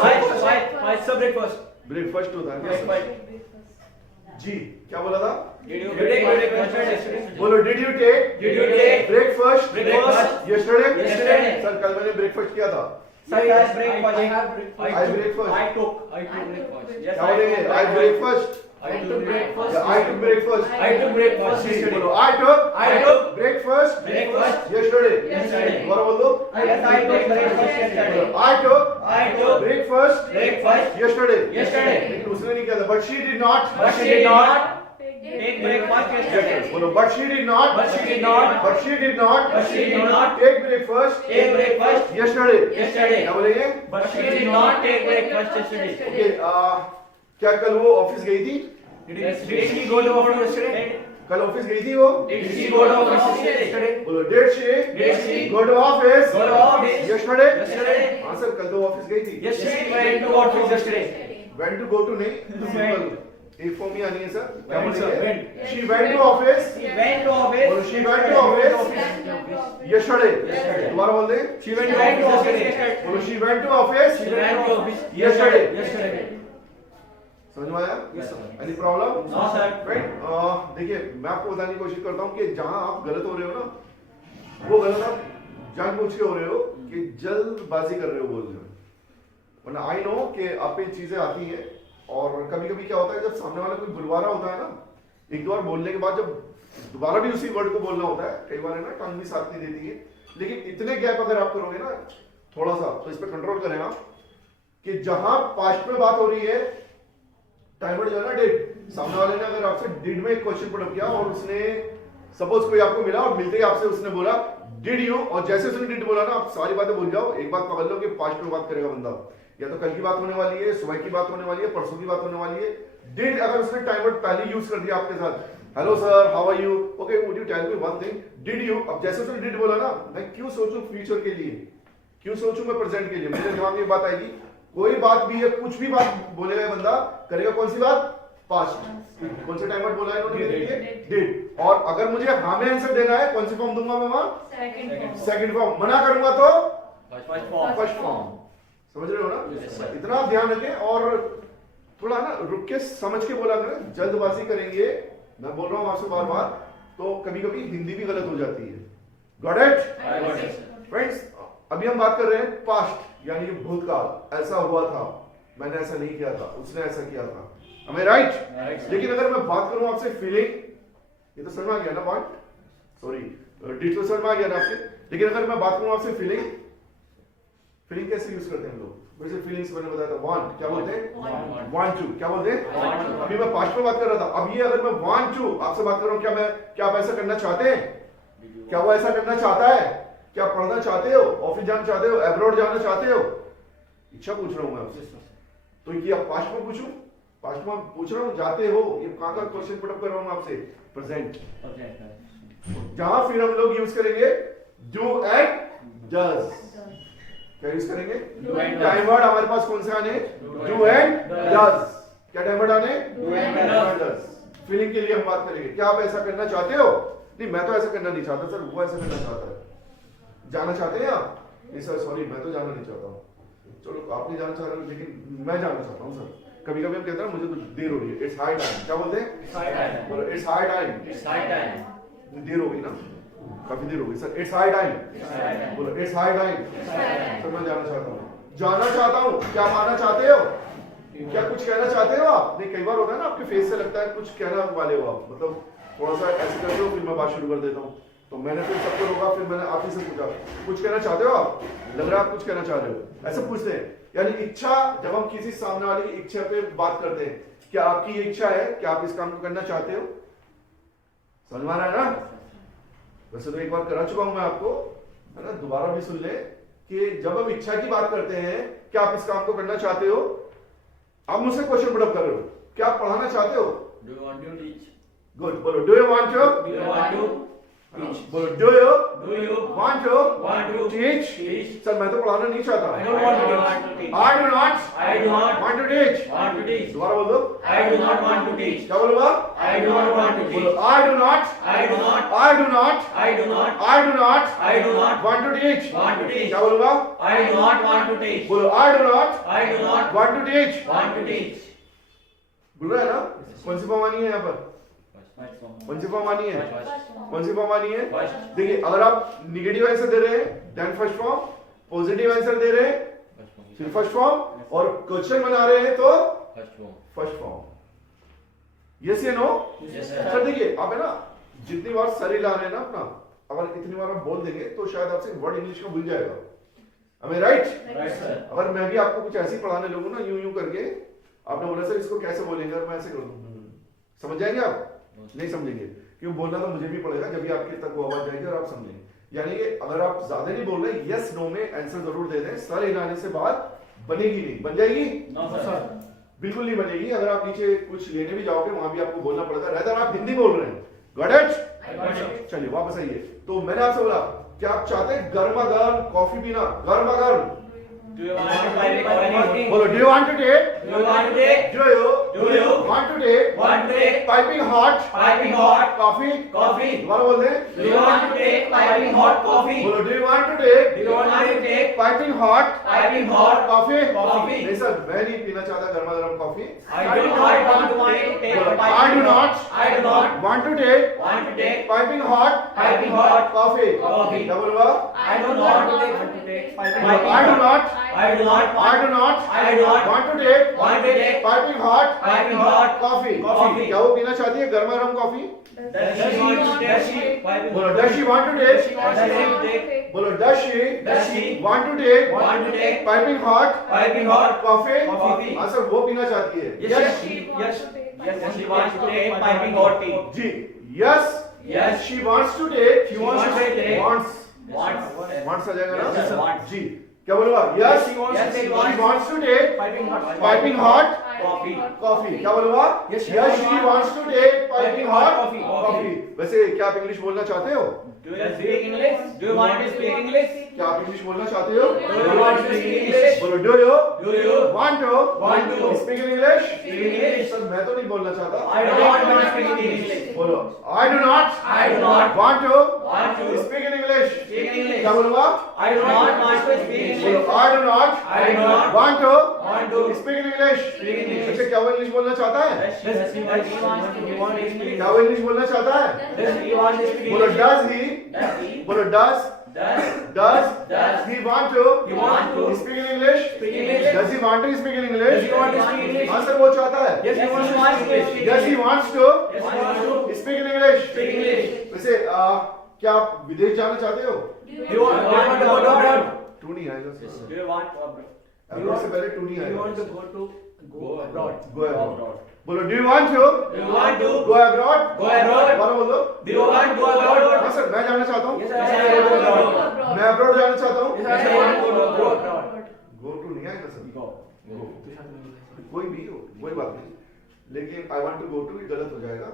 Sir, breakfast. ब्रेकफास्ट होता है क्या सर? Breakfast. जी क्या बोला था Did you Did you take breakfast breakfast yesterday? yesterday? बोलो did you take breakfast yesterday Yesterday. Sir कल मैंने ब्रेकफास्ट किया था Sir, I I breakfast. have breakfast. I breakfast I took breakfast. Yes, क्या बोलेंगे I breakfast I took breakfast. I took breakfast I took breakfast yesterday. बोलो I took breakfast Breakfast. Yesterday Yesterday. दोबारा बोल दो Yes, I took breakfast yesterday. I took breakfast breakfast yesterday yesterday. लेकिन उसने नहीं किया था but she did not But she did not take breakfast yesterday. बोलो but she did not But she did not. But she did not But she did not take breakfast take breakfast yesterday yesterday. क्या बोलेंगे But she did not take breakfast yesterday. Okay क्या कल वो ऑफिस गई थी Did she go to office yesterday? कल ऑफिस गई थी वो Did she go to office yesterday? बोलो did she Did she go to office go to office yesterday yesterday? हां सर कल तो ऑफिस गई थी Yes, she went to office yesterday. Went to go to नहीं सिंपल एक फॉर्म ही आनी है सर क्या Went, sir, बोलेंगे went. She went to office She went to office. बोलो she went to office yesterday Yesterday. दोबारा बोल दे She went She to went to office office yesterday. yesterday. बोलो she went to office She went to office Yesterday. Yesterday. समझ में आया Yes, sir. Any problem No, sir. Right देखिए मैं आपको बताने की कोशिश करता हूँ कि जहां आप गलत हो रहे हो ना वो गलत आप जानबूझ के हो रहे हो कि जल्दबाजी कर रहे हो बोल रहे हो वरना आई नो कि आप पे चीजें आती हैं और कभी कभी क्या होता है जब सामने वाला कोई बुलवा रहा होता है ना एक दो बार बोलने के बाद जब दोबारा भी उसी वर्ड को बोलना होता है कई बार है ना टंग भी साथ नहीं देती है लेकिन इतने गैप अगर आप करोगे ना थोड़ा सा तो इस पर कंट्रोल करें आप कि जहां पास्ट में बात हो रही है टाइमर जो है ना डिड सामने वाले ने अगर आपसे डिड में एक क्वेश्चन पुट अप किया और उसने सपोज कोई आपको मिला और मिलते ही आपसे उसने बोला डिड यू और जैसे उसने डिड बोला ना आप सारी बातें भूल जाओ एक बात पकड़ लो कि पास्ट में बात करेगा बंदा या तो कल की बात होने वाली है सुबह की बात होने वाली है परसों की बात होने वाली है डिड अगर उसने टाइमर पहले यूज कर दिया आपके साथ hello sir how are you okay would you tell me one thing did you अब जैसे उसने डिड बोला ना मैं क्यों सोचूं फ्यूचर के लिए क्यों सोचूं मैं प्रेजेंट के लिए मेरे दिमाग में बात आएगी कोई बात भी है कुछ भी बात बोलेगा बंदा करेगा कौन सी बात पास्ट कौन से टाइमर बोला है इन्होंने मेरे लिए डिड और अगर मुझे हाँ में आंसर देना है कौन सी फॉर्म दूंगा मैं वहां सेकंड फॉर्म मना करूंगा तो First form. फर्स्ट फॉर्म समझ रहे हो ना Yes, sir. इतना आप ध्यान रखें और थोड़ा ना रुक के समझ के बोला करें जल्दबाजी करेंगे मैं बोल रहा हूं आपसे बार बार तो कभी कभी हिंदी भी गलत हो जाती है got it I got it, sir. Friends अभी हम बात कर रहे हैं पास्ट यानी कि भूतकाल ऐसा हुआ था मैंने ऐसा नहीं किया था उसने ऐसा किया था am I right? Right, sir. लेकिन अगर मैं बात करूं आपसे फीलिंग ये तो समझ में आ गया ना पॉइंट सॉरी डिट तो समझ में आ गया ना आपके लेकिन अगर मैं बात करूं आपसे फीलिंग फीलिंग कैसे यूज करते हैं हम लोग वैसे फीलिंग्स मैंने बताया था वांट क्या बोलते हैं वांट टू क्या बोलते हैं Want to. अभी मैं पास्ट में बात कर रहा था अब ये अगर मैं वांट टू आपसे बात कर रहा हूं क्या आप ऐसा करना चाहते हैं क्या वो ऐसा करना चाहता है क्या पढ़ना चाहते हो ऑफिस जाना चाहते हो एब्रॉड जाना चाहते हो इच्छा पूछ रहा हूं मैं आपसे तो ये आप पास्ट में पूछूं पास्ट में पूछ रहा हूं जाते हो ये कहां का क्वेश्चन पुट अप कर रहा हूं मैं आपसे प्रेजेंट जहां फिर हम लोग यूज करेंगे डू एंड डज क्या यूज करेंगे Do and does. Time word हमारे पास कौन से आने डू एंड डज क्या टाइम वर्ड आने Do and does. फीलिंग के लिए हम बात करेंगे क्या आप ऐसा करना चाहते हो नहीं मैं तो ऐसा करना नहीं चाहता सर वो ऐसा करना चाहता है जाना चाहते हैं आप नहीं सर सॉरी मैं तो जाना नहीं चाहता हूँ चलो आप नहीं जाना चाह रहे हो लेकिन मैं जाना चाहता हूँ सर कभी कभी हम कहते हैं मुझे तो देर हो रही है इट्स हाई टाइम क्या बोलते हैं It's high time. बोलो it's high time It's high time. देर हो गई ना काफी देर हो गई सर, इट्स हाई टाइम। बोलो इट्स हाई टाइम। सर मैं जाना चाहता हूँ, जाना चाहता हूँ। क्या मानना चाहते हो? क्या कुछ कहना चाहते हो आप? नहीं, कई बार होता है ना आपके फेस से लगता है कुछ कहना वाले हो आप, मतलब थोड़ा सा ऐसे करते हो, फिर मैं बात शुरू कर देता हूँ। तो मैंने फिर सबको रोका, फिर मैंने आप ही से पूछा कुछ कहना चाहते हो आप? लग रहा है आप कुछ कहना चाह रहे हो, ऐसे पूछते हैं। यानी इच्छा, जब हम किसी सामने वाले की इच्छा पे बात करते हैं, क्या आपकी ये इच्छा है कि आप इस काम को करना चाहते हो? समझ में आ रहा है ना? वैसे तो एक बार करा चुका हूं मैं आपको, है ना, दोबारा भी सुन ले कि जब हम इच्छा की बात करते हैं, क्या आप इस काम को करना चाहते हो? आप मुझसे क्वेश्चन पुट अप कर रहे हो, क्या आप पढ़ाना चाहते हो? Do you want to teach? Good, बोलो do you want to? Do you want to teach? बोलो do you Do you want to want to teach? teach? Sir मैं तो पढ़ाना नहीं चाहता। I don't want to teach. I do not I do not want to teach। want to teach. दोबारा बोल दो। I do not want to teach. क्या बोलूंगा? I do not want to बोलो teach. I do not I do not I do not I do not I do not I do not want to teach। want to teach. क्या बोलूंगा? I do not want to teach. बोलो I do not I do not want to teach। want to teach. बोल रहा है ना? कौन सी फॉर्म आनी है यहाँ पर? कौन सी फॉर्म आनी है? कौन सी फॉर्म आनी है? देखिए, अगर आप निगेटिव आंसर दे रहे हैं then first form, positive answer दे रहे हैं फिर फर्स्ट फॉर्म, और क्वेश्चन बना रहे हैं तो फर्स्ट फॉर्म। यस या नो? Yes, sir. सर देखिए, आप है ना, जितनी बार सर ही ला रहे हैं ना अपना, अगर इतनी बार आप बोल देंगे तो शायद आपसे वर्ड इंग्लिश का भूल जाएगा। Am I right? Right, sir. अगर मैं भी आपको कुछ ऐसी पढ़ाने लगूं ना, यूं यूं करके, आपने बोला सर इसको कैसे बोलेंगे, और मैं ऐसे कर दूं, समझ जाएंगे आप? नहीं समझेंगे, क्यों? बोलना तो मुझे भी पड़ेगा, जब भी आपके तक वो आवाज जाएगी और आप समझेंगे। यानी कि अगर आप ज्यादा नहीं बोल रहे, यस नो में आंसर जरूर दे दें, सर हिलाने से बात बनेगी नहीं। बन जाएगी? No, sir. बिल्कुल नहीं बनेगी। अगर आप नीचे कुछ लेने भी जाओगे, वहां भी आपको बोलना पड़ेगा, रहता आप हिंदी बोल रहे हैं। Got it? I got it. चलिए वापस आइए। तो मैंने आपसे बोला, क्या आप चाहते हैं गर्मा गर्म कॉफी पीना? गर्मा गर्म। Do you want to buy coffee? बोलो do you want to take? Do you want to take? Do you want to take Want to take piping hot piping hot coffee? coffee? दोबारा बोल दें। Do you want to take piping hot coffee? बोलो do you want to take Do you want to take piping hot piping hot coffee? coffee? नहीं सर, मैं नहीं पीना चाहता गर्मा गर्म coffee. I do not want to take I do piping not I do not want to take want to take piping hot piping hot coffee. coffee. क्या बोलूंगा? I do not want to take piping I do not I do not I do not I do not want to take want to take piping hot piping hot coffee. Coffee. क्या वो पीना चाहती है गर्मा गर्म कॉफी? Does she piping बोलो does she want to Does she take? want to take बोलो does she Does she want to take want to take piping hot piping hot coffee? Coffee. हाँ सर, वो पीना चाहती है। Yes, yes, she wants to take piping hot tea. जी, yes Yes. She wants to take She wants to take wants wants wants आ जाएगा ना? Yes, sir, wants. जी, क्या बोलूंगा? Yes She wants to take she wants to take Piping hot. Piping hot coffee. Coffee. क्या बोलूंगा? Yes, yes she wants to take piping hot Coffee. Coffee. वैसे क्या आप इंग्लिश बोलना चाहते हो? Do you speak English? Do you want to speak English? क्या आप इंग्लिश बोलना चाहते हो? Do you want to speak English? बोलो do you Do you want want to to speak in English? speak English? Sir मैं तो नहीं बोलना चाहता। I do not want to speak English. बोलो I do not I do not want to want to speak in English. speak English. क्या बोलूंगा? I do not want to speak बोलो English. I do not I do not want to want to speak in English. speak English. अच्छा, क्या वो इंग्लिश बोलना चाहता है? Does he want to speak क्या वो इंग्लिश बोलना चाहता है? Does he want to speak बोलो English? Does he Does he बोलो does does he want to he want to speak in English? speak English? Does he want to speak in Does English? he want to speak English? हाँ सर, वो चाहता है। Yes, he wants to speak Yes, he wants to Yes, he wants to speak in English. speak English. वैसे क्या आप विदेश जाना चाहते हो? Do you want to go to abroad? To नहीं आएगा sir. Do you want to abroad से पहले टू नहीं Do you want to आएगा। go abroad? Go abroad. बोलो do you want to Do you want to go abroad? go abroad? दोबारा बोलो। Do you want to go abroad? हाँ सर, मैं जाना चाहता हूँ। Yes, I want to go abroad. मैं abroad जाना चाहता हूँ। Yes, I want to go abroad. Go to नहीं आएगा सर। Go. कोई भी हो, कोई बात नहीं। लेकिन I want to go to गलत हो जाएगा।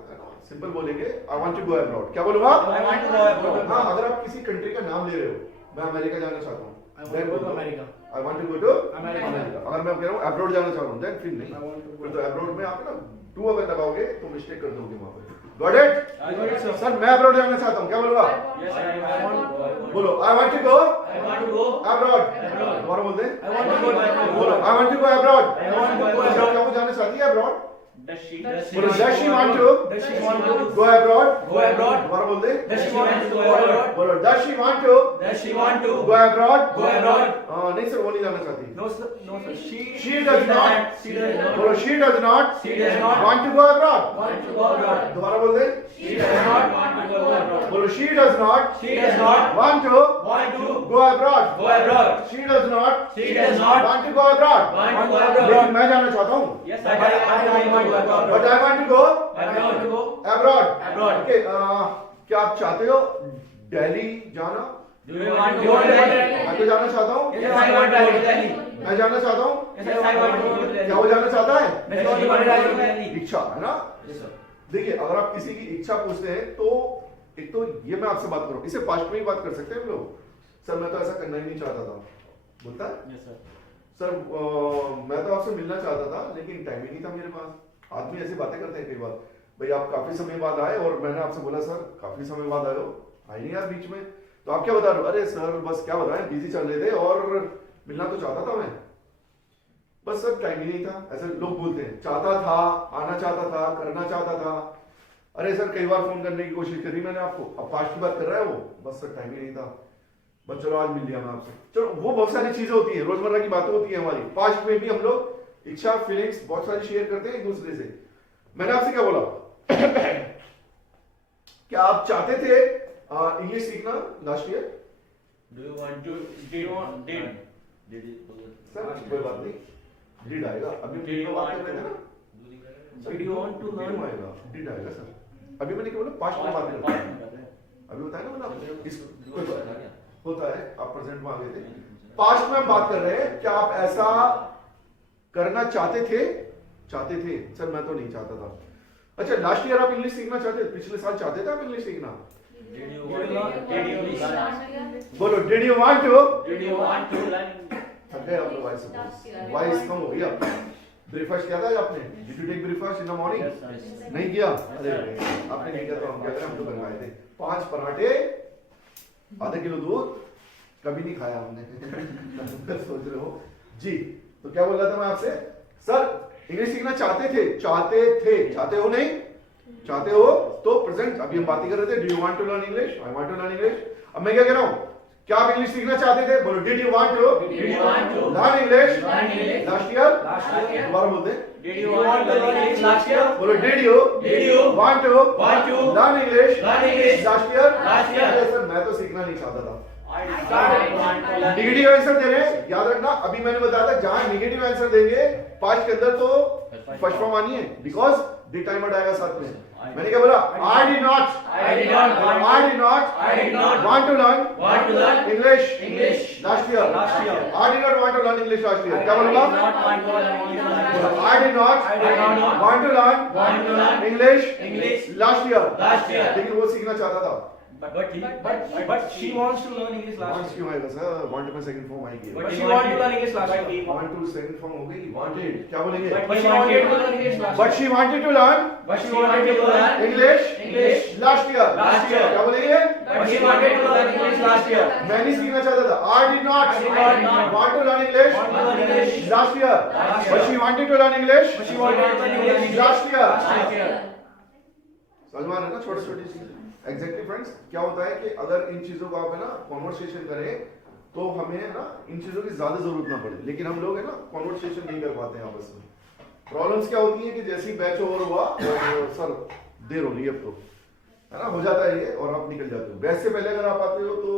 सिंपल बोलेंगे I want to go abroad। क्या बोलूँगा? I want to go abroad. हाँ, अगर आप किसी कंट्री का नाम ले रहे हो, मैं अमेरिका जाना चाहता हूँ। I want to go to America. I want to go to America. अगर मैं कह रहा हूँ अब्रॉड जाना चाह रहा हूँ, देन फिर नहीं। I want to go. फिर तो अब्रॉड में आप ना टू अगर लगाओगे तो मिस्टेक कर दोगे वहाँ पे। Got it? I got it, sir. Sir मैं अब्रॉड जाना चाहता हूँ, क्या बोलूँगा? Yes, I want to go abroad. बोलो I want to go I want to go abroad। Abroad. दोबारा बोल दे। I want to go to abroad. बोलो I want to go abroad। I want to go sir, abroad. क्या वो जाना चाहती है अब्रॉड? Does she बोलो does she want to Does she want to go abroad? go abroad? दोबारा बोल दे। Does she want to go abroad? बोलो does she want to Does she want to go abroad? go abroad? नहीं सर वो नहीं जाना चाहती। No sir, no sir. She does not She does not. बोलो she does not She does not want to go abroad। want to go abroad. दोबारा बोल दे। She does not want to go abroad. बोलो she does not She does not want to want to go abroad। go abroad. She does not She does not want to go abroad। want to go लेकिन abroad. मैं जाना चाहता हूँ। Yes, But I want to go abroad. But I want to go I want to go abroad। abroad. Okay, क्या आप चाहते हो दिल्ली जाना? Do you want to You go want to to Delhi? मैं तो जाना चाहता हूँ। Yes, I want to go to Delhi. मैं जाना चाहता हूँ। Yes, I want to go to क्या Delhi. वो जाना चाहता है? Yes, I want to go to Delhi. इच्छा है ना? Yes, sir. देखिए अगर आप किसी की इच्छा पूछते हैं तो एक तो ये मैं आपसे बात करूँ, इसे पास्ट में ही बात कर सकते हैं हम लोग। सर मैं तो ऐसा करना ही नहीं चाहता था, बोलता है Yes, sir. सर मैं तो आपसे मिलना चाहता था लेकिन टाइम ही नहीं था मेरे पास। आदमी ऐसी बातें करते हैं कई बार, भाई आप काफी समय बाद आए और मैंने आपसे बोला सर काफी समय बाद आए हो, आए नहीं यार बीच में, तो आप क्या बता रहे हो? अरे सर बस क्या बताएं बिजी चल रहे थे और मिलना तो चाहता था मैं, बस सर टाइम ही नहीं था। ऐसे लोग बोलते हैं, चाहता था, आना चाहता था, करना चाहता था। अरे सर कई बार फोन करने की कोशिश करी मैंने आपको, अब पास्ट की बात कर रहा है वो, बस सर टाइम ही नहीं था, बस चलो आज मिल लिया मैं आपसे। चलो वो बहुत सारी चीजें होती है, रोजमर्रा की बातें होती है हमारी, पास्ट में भी हम लोग इच्छा फीलिंग्स बहुत सारी शेयर करते हैं एक दूसरे से। मैंने आपसे क्या बोला क्या आप चाहते थे इंग्लिश सीखना last year? Do you want to? Did it? Sir कोई बात नहीं, डिड आएगा, अभी Did you बात want कर रहे थे ना, to? Sir Did you want to learn? आएगा, डिड आएगा सर, अभी मैंने क्या बोला पास्ट में बात कर रहे हैं, अभी बताया ना मैंने आपको, इस कोई बात नहीं होता है, आप प्रेजेंट में आ गए थे, पास्ट में हम बात कर रहे हैं क्या आप ऐसा करना चाहते थे? सर मैं तो नहीं चाहता था। अच्छा लास्ट ईयर आप इंग्लिश सीखना चाहते थे, पिछले साल चाहते थे आप इंग्लिश सीखना? Did you want to? बोलो did you want to? Did you want to learn? थक गए आप लोग वॉइस कम हो गई आपकी। ब्रेकफास्ट किया था आज आपने? Did you take breakfast in the morning? Yes, sir. नहीं किया? अरे आपने नहीं किया तो हम क्या करें, हम तो बनवाए थे 5 पराठे, आधा किलो दूध, कभी नहीं खाया हमने सोच रहे हो जी। तो क्या बोल रहा था मैं आपसे, सर इंग्लिश सीखना चाहते हो नहीं? चाहते हो तो प्रेजेंट, अभी हम बात ही कर रहे थे, do you want to learn English? I want to learn English. अब मैं क्या कह रहा हूं, क्या आप इंग्लिश सीखना चाहते थे? बोलो did you want to learn English last year? दोबारा बोलते, Did you want to learn English last year? बोलो did you want to learn English last year? Sir मैं तो सीखना नहीं चाहता था। I did want to learn. Negative answer दे रहे हैं, याद रखना अभी मैंने बताया था जहां निगेटिव आंसर देंगे पास्ट के अंदर तो फर्स्ट फॉर्म आनी है, बिकॉज डी टाइमर आएगा साथ में। मैंने क्या बोला, I did not want to learn English last year. I did not want to learn English last year. क्या बोलूंगा, I did not want to learn English last year, लेकिन वो सीखना चाहता था। But she wants to learn English last wants year. क्यों आएगा सर, वांट में सेकंड फॉर्म आएगी। But she wanted to learn English last year. Want to second form हो गई, वांटेड क्या बोलेंगे? But she wanted to learn English last but year. She wanted to learn But she wanted to learn English last year. क्या बोलेंगे? But she wanted to learn English last year. मैं नहीं सीखना चाहता था, I did not want to learn English last year, but she wanted to learn English But she wanted to learn English last last year. year. समझ में आ रहा है ना, छोटी छोटी चीज। एग्जैक्टली फ्रेंड्स, क्या होता है कि अगर इन चीजों को आप है ना कॉन्वर्सेशन करें तो हमें है ना इन चीजों की ज्यादा जरूरत ना पड़े, लेकिन हम लोग है ना कॉन्वर्सेशन नहीं कर पाते हैं आपस में। प्रॉब्लम्स क्या होती है कि जैसे ही बैच ओवर हुआ और सर देर हो गई अब तो है ना, हो जाता है ये और आप निकल जाते हो। बैच से पहले अगर आप आते हो तो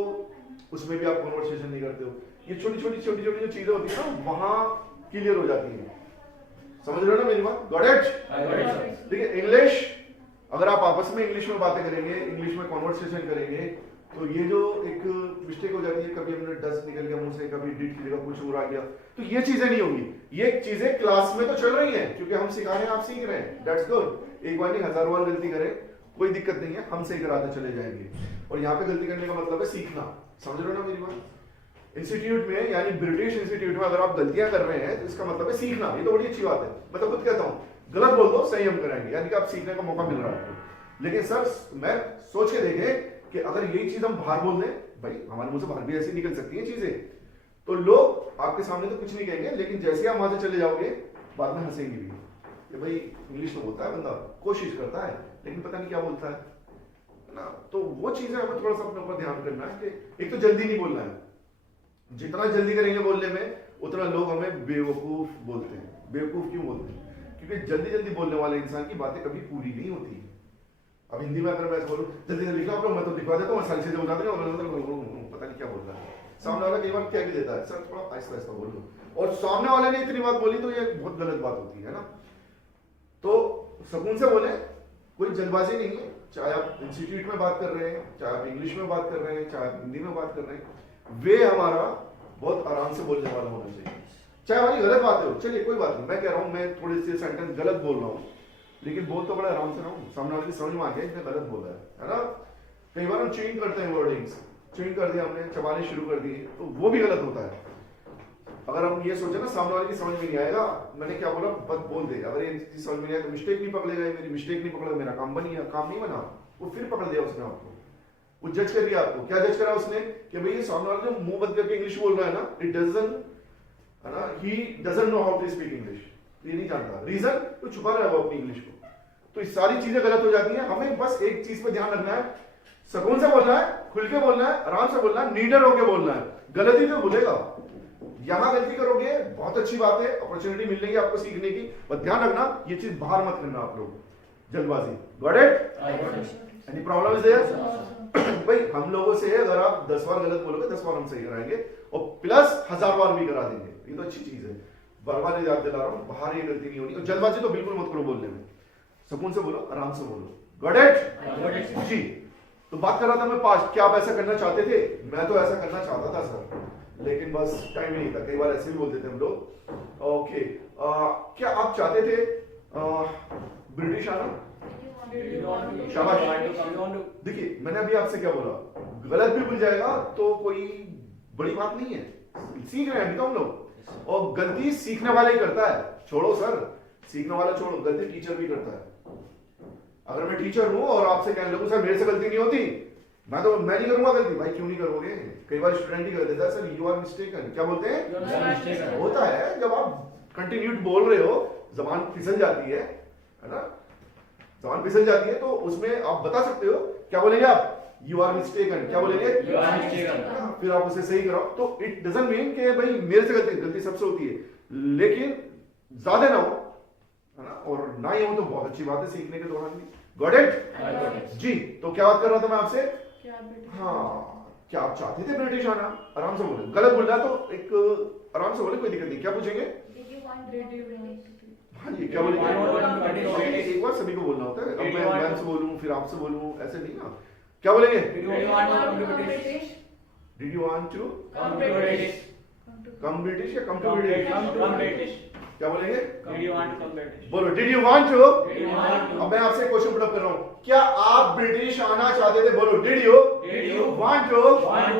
उसमें भी आप कॉन्वर्सेशन नहीं करते हो। ये छोटी छोटी जो चीजें होती है ना वहां क्लियर हो जाती है। समझ रहे हो ना मेरी बात? Got it? देखिए इंग्लिश अगर आप आपस में इंग्लिश में बातें करेंगे, इंग्लिश में कॉन्वर्सेशन करेंगे, तो ये जो एक मिस्टेक हो जाती है, कभी हमने डस निकल गया मुंह से, कभी डिड की जगह कुछ और आ गया, तो ये चीजें नहीं होंगी। ये चीजें क्लास में तो चल रही हैं क्योंकि हम सिखा रहे हैं, आप सीख रहे हैं, दैट्स गुड। एक बार नहीं 1000 बार गलती करें कोई दिक्कत नहीं है, हम सही कराते चले जाएंगे। और यहाँ पे गलती करने का मतलब है सीखना। समझ रहे हो ना मेरी बात? इंस्टीट्यूट में यानी ब्रिटिश इंस्टीट्यूट में अगर आप गलतियां कर रहे हैं तो इसका मतलब है सीखना। ये तो बड़ी अच्छी बात है, मैं तो खुद कहता हूँ गलत बोल दो सही हम कराएंगे, यानी कि आप सीखने का मौका मिल रहा है आपको। लेकिन सर मैं सोच के देखें कि अगर यही चीज हम बाहर बोल दें, भाई हमारे मुंह से बाहर भी ऐसी निकल सकती है चीजें, तो लोग आपके सामने तो कुछ नहीं कहेंगे, लेकिन जैसे आप वहां से चले जाओगे बाद में हंसेंगे भी। कि भाई इंग्लिश तो बोलता है बंदा, कोशिश करता है, लेकिन पता नहीं क्या बोलता है ना। तो वो चीजें हमें थोड़ा सा अपने ऊपर ध्यान करना है कि एक तो जल्दी नहीं बोलना है, जितना जल्दी करेंगे बोलने में उतना लोग हमें बेवकूफ बोलते हैं। बेवकूफ क्यों बोलते हैं? क्योंकि जल्दी जल्दी बोलने वाले इंसान की बातें कभी पूरी नहीं होती। अब हिंदी में अगर मैं बोलूं जल्दी जल्दी लिखा मैं तो लिखवा देता हूँ, सारी चीजें हो जाती हैं और पता नहीं क्या बोल रहा है। सामने वाला कई बार क्या भी देता है, सर थोड़ा आहिस्ता आहिस्ता बोल लो, और सामने वाले ने इतनी बात बोली तो ये बहुत गलत बात होती है ना। तो सुकून से बोले, कोई जल्दबाजी नहीं है। चाहे आप इंस्टीट्यूट में बात कर रहे हैं, चाहे आप इंग्लिश में बात कर रहे हैं, चाहे आप हिंदी में बात कर रहे हैं, वे हमारा बहुत आराम से बोलने वाला होना चाहिए। चाहे हमारी गलत बातें हो, चलिए कोई बात नहीं, मैं कह रहा हूँ मैं थोड़ी सी सेंटेंस गलत बोल रहा हूँ, लेकिन बोल तो बड़ा आराम से रहा हूँ, सामने वाले की समझ में आ गया इसने गलत बोला है ना। कई बार हम च्यूइंग करते हैं, वर्डिंग्स च्यूइंग कर दिया हमने, चबाने शुरू कर दिए, तो वो भी गलत होता है। अगर हम ये सोचे ना सामने वाले की समझ में नहीं आएगा, मैंने क्या बोला बस बोल दे, अगर ये समझ में नहीं आया तो मिस्टेक नहीं पकड़ेगा, मेरी मिस्टेक नहीं पकड़ेगा, मेरा काम नहीं बना, वो फिर पकड़ दिया उसने आपको, वो जज कर दिया आपको। क्या जज करा उसने कि भाई ये सामने वाला जो मुंह बंद करके इंग्लिश बोल रहा है ना, इट डजंट, है ना, he doesn't know how to speak English, ये नहीं जानता। रीजन तो छुपा रहा है वो अपनी इंग्लिश को। तो ये सारी चीजें गलत हो जाती हैं। हमें बस एक चीज पे ध्यान रखना है, सुकून से बोलना है, खुल के बोलना है, आराम से बोलना है, नीडर होके बोलना है। गलती तो भूलेगा, यहां गलती करोगे बहुत अच्छी बात है, अपॉर्चुनिटी मिल रही है आपको सीखने की, पर ध्यान रखना ये चीज बाहर मत करना आप लोग, जल्दबाजी। Got it? Any problem is there? भाई हम लोगों से अगर आप 10 बार गलत बोलोगे 10 बार हम सही कराएंगे, और प्लस 1000 बार भी करा देंगे, ये तो अच्छी चीज है। बार बार याद दिला रहा हूं, बाहर ये गलती नहीं होनी, और जल्दबाजी तो बिल्कुल मत करो बोलने में, सुकून से बोलो, आराम से बोलो। Got it? जी। तो बात कर रहा था मैं पास्ट, क्या आप ऐसा करना चाहते थे? मैं तो ऐसा करना चाहता था सर, लेकिन बस टाइम ही नहीं था, कई बार ऐसे भी बोलते थे हम लोग। ओके, क्या आप चाहते थे ब्रिटिश आना? शाबाश। देखिए मैंने अभी आपसे क्या बोला, गलत भी भूल जाएगा तो कोई बड़ी बात नहीं है, सीख रहे हैं अभी तो हम लोग, और गलती सीखने वाला ही करता है। छोड़ो सर, सीखने वाला छोड़ो, गलती टीचर भी करता है। अगर मैं टीचर हूं और आपसे कहने लगूं सर मेरे से गलती नहीं होती, मैं नहीं करूंगा गलती, भाई क्यों नहीं करोगे? कई बार स्टूडेंट ही कर देता है सर यू आर मिस्टेकन, क्या बोलते हैं? होता है जब आप कंटिन्यूट बोल रहे हो, जबान फिसल जाती है ना, जबान फिसल जाती है, तो उसमें आप बता सकते हो, क्या बोलेंगे आप? यू आर मिस्टेकन, क्या बोलेंगे? You are mistaken. फिर आप उसे सही कराओ। तो इट डजंट मीन कि भाई मेरे से गलती सबसे होती है, लेकिन ज्यादा ना हो, है ना, और ना ही हो तो बहुत अच्छी बात है सीखने के दौरान भी। Got it? जी। तो क्या बात कर रहा था मैं आपसे? हाँ, क्या आप चाहते थे ब्रिटिश आना? आराम से बोले, गलत बोल रहा तो एक आराम से बोले, कोई दिक्कत नहीं। क्या पूछेंगे? हाँ जी, क्या बोलेंगे? एक बार सभी को बोलना होता है, अब मैं मैम से बोलूं फिर आपसे बोलूं, ऐसे नहीं ना। क्या बोलेंगे? Did you want to come to British? Did you want to Come to British. come British या come to Come British? Come British. क्या बोलेंगे? Did you want to come British? बोलो, did you want to? Did you want to? अब मैं आपसे क्वेश्चन पुट अप कर रहा हूँ, क्या आप ब्रिटिश आना चाहते थे? बोलो, did you want to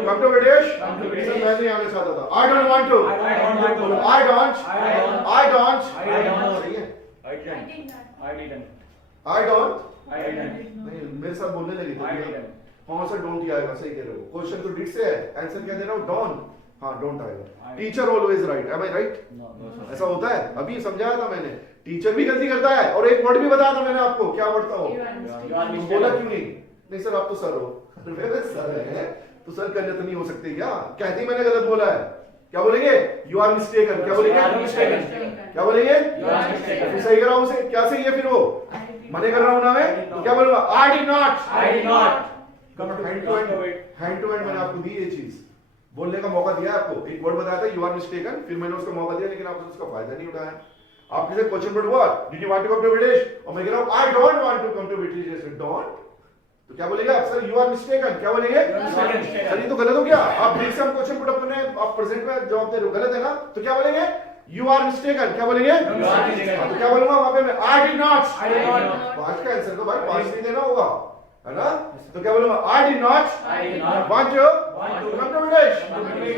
come to British? Come to British. Sir मैं नहीं आना चाहता था, I don't want to। I don't want to। बोलो, I don't। I don't। सही है। I didn't। I didn't। I don't। I didn't। नहीं, मेरे साथ बोलने लगे I थे। didn't। हाँ सर डोंट ही आएगा, सही कह रहे हो। क्वेश्चन तो डिड से है, आंसर क्या दे रहा हूँ? डोंट। हाँ डोंट आएगा। टीचर ऑलवेज राइट, एम आई राइट? ऐसा होता है, अभी समझाया था मैंने, टीचर भी गलती करता है। और एक वर्ड भी बताया था मैंने आपको, क्या वर्ड था वो? तुम बोला क्यों नहीं? नहीं सर आप तो सर हो। सर है तो सर गलत नहीं हो सकते क्या? कहते ही मैंने गलत बोला है, क्या बोलेंगे? You are mistaken. क्या बोलेंगे? क्या बोलेंगे? फिर सही कर रहा हूँ उसे, क्या सही है फिर वो? मने कर रहा हूँ ना मैं, तो क्या बोलूंगा? I did not. I did not। Hand to hand मैंने आपको दी ये चीज, बोलने का मौका दिया आपको। एक वर्ड बताया था यू आर मिस्टेकन, फिर मैंने उसका मौका दिया, लेकिन आपने उसका फायदा नहीं उठाया। आप किसी क्वेश्चन पुट हुआ, did you want to come to British, और मैं कह रहा हूं I don't want to come to British. जैसे डोंट, तो क्या बोलेगा आप? Sir you are mistaken. क्या बोलेंगे? सर ये तो गलत हो गया। आप फिर से हम क्वेश्चन पुट अप करने, आप प्रेजेंट में जवाब दे रहे हो, गलत है ना, तो क्या बोलेंगे? You are mistaken. क्या बोलेंगे? तो क्या बोलूंगा वहां पे मैं? I did not. पांच का आंसर तो भाई पांच नहीं देना होगा, है ना? तो क्या बोलूंगा? I did not want to come to British.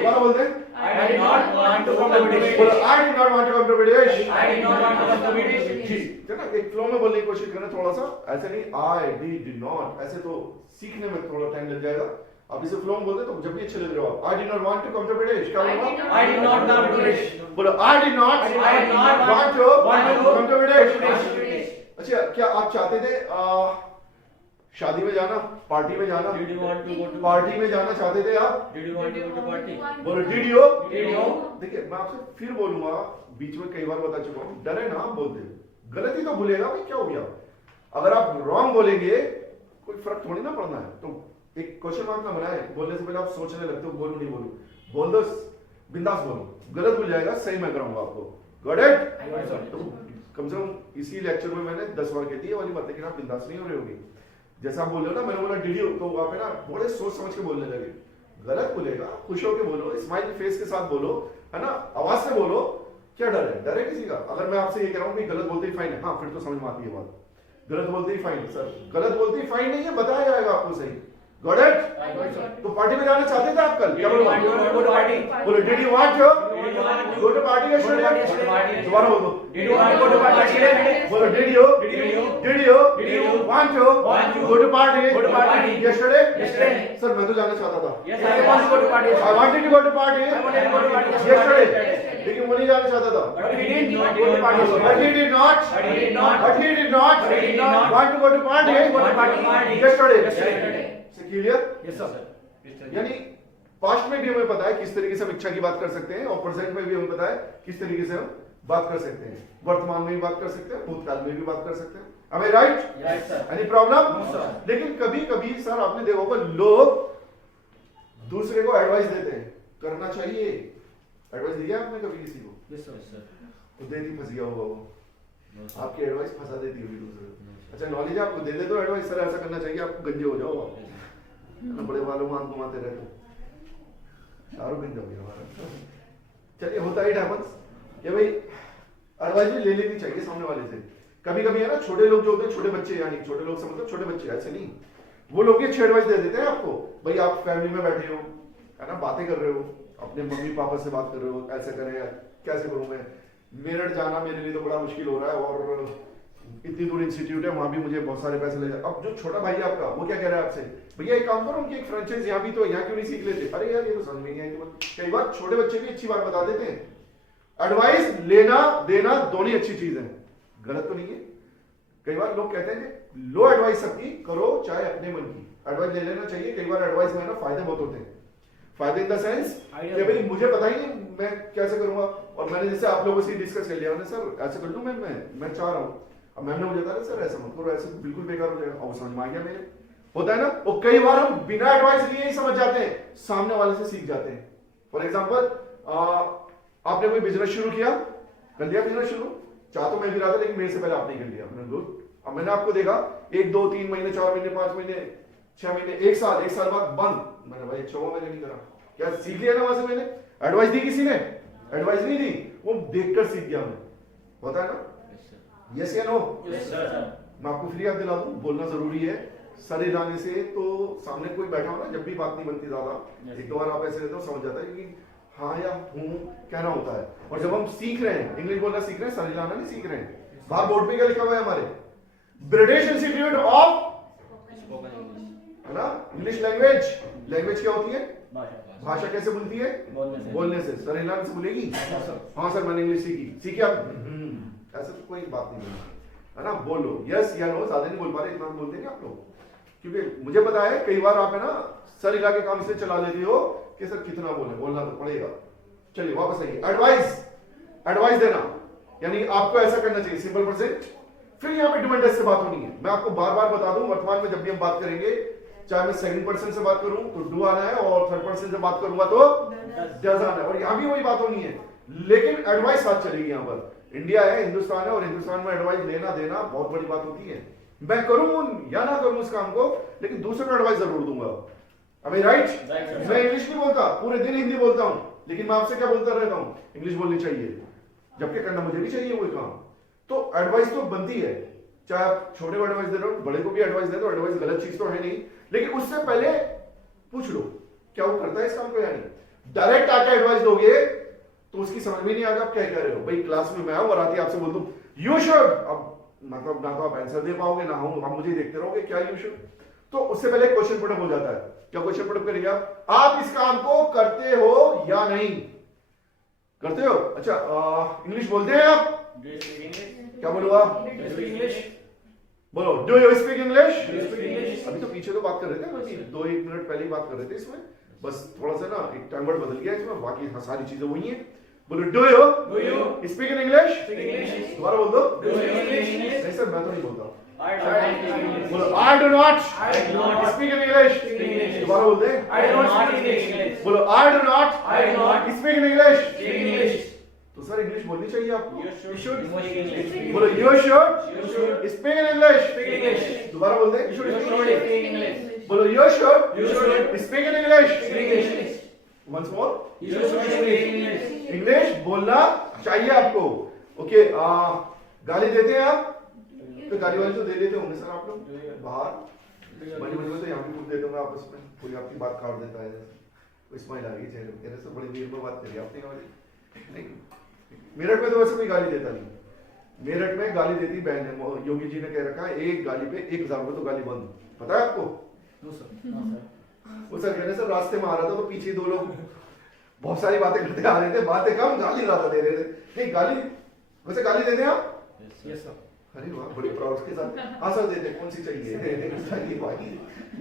क्या बोलते हैं? I did not want to come to British। बोलो, I did not want to come to British। I did not want to come to British। जी, है ना? एक फ्लो में बोलने की कोशिश करना थोड़ा सा, ऐसे नहीं I did not, ऐसे तो सीखने में थोड़ा टाइम लग जाएगा। आप इसे फ्लो में बोलते तो जब भी अच्छे लग रहे हो आप। I did not want to come to videsh, क्या बोलूंगा? I did not come to Videsh. बोलो I did not want to come to videsh. अच्छा, क्या आप चाहते थे शादी में जाना, पार्टी में जाना? Did you want to go to party में जाना चाहते थे आप? Did you want to go to party? बोलो डिड यू? Did you? देखिए मैं आपसे फिर बोलूंगा, बीच में कई बार बता चुका हूं, डरे ना बोलते, गलती तो भूलेगा भाई, क्या हो गया? अगर आप रॉन्ग बोलेंगे कोई फर्क थोड़ी ना पड़ना है। तो एक क्वेश्चन मार्क ना बनाए, बोलने से पहले आप सोचने लगते हो बोलूं नहीं बोलूं, बोल दो बिंदास बोलो, गलत भूल जाएगा, सही मैं कराऊंगा आपको। Got it? तो कम से कम इसी लेक्चर में मैंने 10 बार कहती है वाली बात, लेकिन आप बिंदास नहीं हो रहे होगी। जैसा आप बोल रहे हो ना, मैंने बोला डिड यू, तो वहां पे ना बड़े सोच समझ के बोलने लगे। गलत बोलेगा, खुश होकर बोलो, स्माइल फेस के साथ बोलो, है ना, आवाज से बोलो। क्या डर है? डर है किसी का? अगर मैं आपसे ये कह रहा हूँ कि गलत बोलते ही फाइन है, हाँ फिर तो समझ में आती है बात। गलत बोलते ही फाइन, सर गलत बोलते ही फाइन नहीं है, बताया जाएगा आपको सही। Got it? तो पार्टी में जाना चाहते थे आप कल? क्या बोलो? बोलो did you want to go to party yesterday? दोबारा बोलो, Did you want to go to party yesterday? बोलो did you want to go to party yesterday? Sir मैं तो जाना चाहता था। Yes, I want to go to party. I wanted to go to party yesterday, लेकिन वो नहीं जाना चाहता था। But he did not go to party. But he did not want to go to party yesterday. Clear? Yes, sir. यानी पास्ट में भी हमें पता है किस तरीके से हम इच्छा की बात कर सकते हैं, और प्रेजेंट में भी हमें पता है किस तरीके से हम बात कर सकते हैं। वर्तमान में भी बात कर सकते हैं, भूतकाल में भी बात कर सकते हैं। Am I right? Yes, sir. Any problem? No, sir. लेकिन कभी कभी सर आपने देखा होगा लोग दूसरे को एडवाइस देते हैं, करना चाहिए। एडवाइस दिया आपने कभी किसी को? Yes, sir. तो दे दी, फंस गया होगा वो। No, sir. आपकी एडवाइस फंसा देती होगी दूसरे को। अच्छा नॉलेज आपको दे दे तो एडवाइस, सर ऐसा करना चाहिए, आपको गंजे हो जाओ आप, ना बड़े वालों में घुमाते रहते, दारू गंजा हो गया हमारा। चलिए होता ही हैपेंस, ये भाई एडवाइस भी ले लेनी चाहिए सामने वाले से। कभी कभी है ना, छोटे लोग जो होते हैं, छोटे बच्चे, यानी छोटे लोग से मतलब छोटे बच्चे, ऐसे नहीं, वो लोग ये अच्छी एडवाइस दे देते हैं आपको। भाई आप फैमिली में बैठे हो, है ना, बातें कर रहे हो, अपने मम्मी पापा से बात कर रहे हो, ऐसे करें, कैसे करूं मैं, मेरठ जाना मेरे लिए तो बड़ा मुश्किल हो रहा है, और इतनी दूर इंस्टीट्यूट है, वहां भी मुझे बहुत सारे पैसे लगे। अब जो छोटा भाई है आपका, वो क्या कह रहा है आपसे, भैया एक काम करो, उनकी एक फ्रेंचाइज यहाँ भी तो, यहाँ क्यों नहीं सीख लेते? अरे यार ये तो समझ में नहीं आएगी। कई बार छोटे बच्चे भी अच्छी बात बता देते हैं। एडवाइस लेना देना दोनों ही अच्छी चीज है, गलत तो नहीं है। कई बार लोग कहते हैं कि लो एडवाइस सबकी, करो चाहे अपने मन की। एडवाइस ले लेना चाहिए। कई बार एडवाइस में ना फायदे बहुत होते हैं। फायदे इन द सेंस कि भाई मुझे पता ही नहीं मैं कैसे करूंगा, और मैंने जैसे आप लोगों से डिस्कस कर लिया, मैंने सर ऐसे कर लूं, मैं चाह रहा हूं, अब मैम ने मुझे बताया सर ऐसा मत करो, ऐसे बिल्कुल बेकार हो जाएगा, और समझ में आ गया मेरे। होता है ना, और कई बार हम बिना एडवाइस लिए ही समझ जाते हैं, सामने वाले से सीख जाते हैं। फॉर एग्जाम्पल आपने कोई बिजनेस शुरू किया, कर लिया बिजनेस शुरू, चाह तो मैं भी रहा था, लेकिन मेरे से पहले आपने कर लिया, मैंने गुड। अब मैंने आपको देखा 1 2 3 महीने 4 महीने 5 महीने 6 महीने 1 साल बाद बंद, मैंने भाई अच्छा हुआ मैंने नहीं करा, क्या सीख लिया ना वहां से? मैंने एडवाइस दी, किसी ने एडवाइस नहीं दी, वो देखकर सीख गया मैं। होता है ना? यस या नो? Yes, sir. मैं आपको फ्री याद दिला दूं, बोलना जरूरी है। सर हिलाने से तो सामने कोई बैठा हो ना, जब भी बात नहीं बनती ज्यादा, एक दो बार आप ऐसे रहते हो समझ जाता है कि हाँ या हूँ कहना होता है। और जब हम सीख रहे हैं, इंग्लिश बोलना सीख रहे हैं, सर हिलाना नहीं सीख रहे हैं। बाहर बोर्ड पे क्या लिखा हुआ है हमारे? British institute of, Spoken English. है ना, इंग्लिश लैंग्वेज। लैंग्वेज क्या होती है? भाषा. भाषा कैसे बोलती है? बोलने से. सर हिलाने से बोलेगी? हाँ सर मैंने इंग्लिश सीखी आप? ऐसा तो कोई बात नहीं है ना, बोलो यस या नो, ज्यादा नहीं बोल पा रहे, इतना बोलते नहीं आप लोग, क्योंकि मुझे पता है कई बार आप है ना सर हिला के काम से चला लेती हो कि सर कितना बोलना तो पड़ेगा। चलिए वापस आइए। एडवाइस देना यानी आपको ऐसा करना चाहिए, सिंपल प्रेजेंट। फिर यहाँ पे डू एंड डज से बात होनी है। मैं आपको बार बार बता दूं, वर्तमान में जब भी हम बात करेंगे, चाहे मैं सेकंड पर्सन से बात करूं तो डू आना है, और थर्ड पर्सन से बात करूंगा तो डज आना है, और यहां भी वही बात होनी है, लेकिन एडवाइस साथ चलेगी। यहां पर इंडिया है, हिंदुस्तान है, और हिंदुस्तान में एडवाइस लेना देना बहुत बड़ी बात होती है। मैं करूं या ना करूं उस काम को, लेकिन दूसरे को एडवाइस जरूर दूंगा। अभी राइट? मैं इंग्लिश नहीं बोलता, पूरे दिन हिंदी बोलता हूं, लेकिन मैं आपसे क्या बोलता रहता हूं? इंग्लिश बोलनी चाहिए, जबकि करना मुझे भी चाहिए वही काम। तो एडवाइस तो बनती है, चाहे आप छोटे को एडवाइस दे रहे हो, बड़े को भी एडवाइस दे दो। एडवाइस गलत चीज तो है नहीं, लेकिन उससे पहले पूछ लो क्या वो करता है इस काम को या नहीं। डायरेक्ट आके एडवाइस दोगे तो उसकी समझ में नहीं आएगा आप क्या कह रहे हो। भाई क्लास में मैं आऊं और आती आपसे बोल दूं यू शुड, अब मतलब ना तो आप आंसर दे पाओगे, ना हम मुझे देखते रहोगे क्या यू शुड। तो उससे पहले क्वेश्चन पुटअप हो जाता है। क्या क्वेश्चन पुटअप करेंगे आप इस काम को करते हो या नहीं करते हो? अच्छा इंग्लिश बोलते हैं आप? Do you speak English? क्या बोलूंगा? Do you speak English? बोलो do you speak English? Do you speak English? अभी तो पीछे तो बात कर रहे थे, बल्कि 2-1 मिनट पहले ही बात कर रहे थे इसमें, बस थोड़ा सा ना एक टाइम वर्ड बदल गया इसमें, बाकी सारी चीजें वही हैं। बोलो do you speak in English? दोबारा बोल दो। Do you speak English? नहीं सर, मैं तो नहीं बोलता। I don't speak English. बोलो I do not I do not speak in English. English. दोबारा बोलते हैं। I do not speak English. बोलो I do not I do not speak in English. speak English. तो सर इंग्लिश बोलनी चाहिए आपको। You should speak English. बोलो you should You should speak in English. Speak English. दोबारा बोलते हैं। You should speak English. बोलो you should You should speak in English. speak English. Once more You should speak English. इंग्लिश बोलना चाहिए आपको। ओके गाली देते हैं आप? तो गाली वाली तो दे देते होंगे सर आप लोग बाहर, बड़ी बड़ी में तो यहाँ भी पूछ देते होंगे आपस में, कोई आपकी बात काट देता है, कोई स्माइल आ गई चेहरे पे, तेरे से बड़ी देर में बात करी आपने वाली नहीं। मेरठ में तो वैसे कोई गाली देता नहीं, मेरठ में गाली देती बहन है, योगी जी ने कह रखा है एक गाली पे 1000 रुपए तो गाली बंद, पता है आपको? No sir. वो सर कह रहे सर रास्ते में आ रहा था तो पीछे 2 लोग बहुत सारी बातें करते आ रहे थे, बातें कम गाली ज्यादा दे रहे थे। नहीं गाली वैसे गाली देते हैं आप? Yes sir. अरे वाह बड़े प्राउड के साथ हाँ सर देते कौन सी चाहिए चाहिए वाली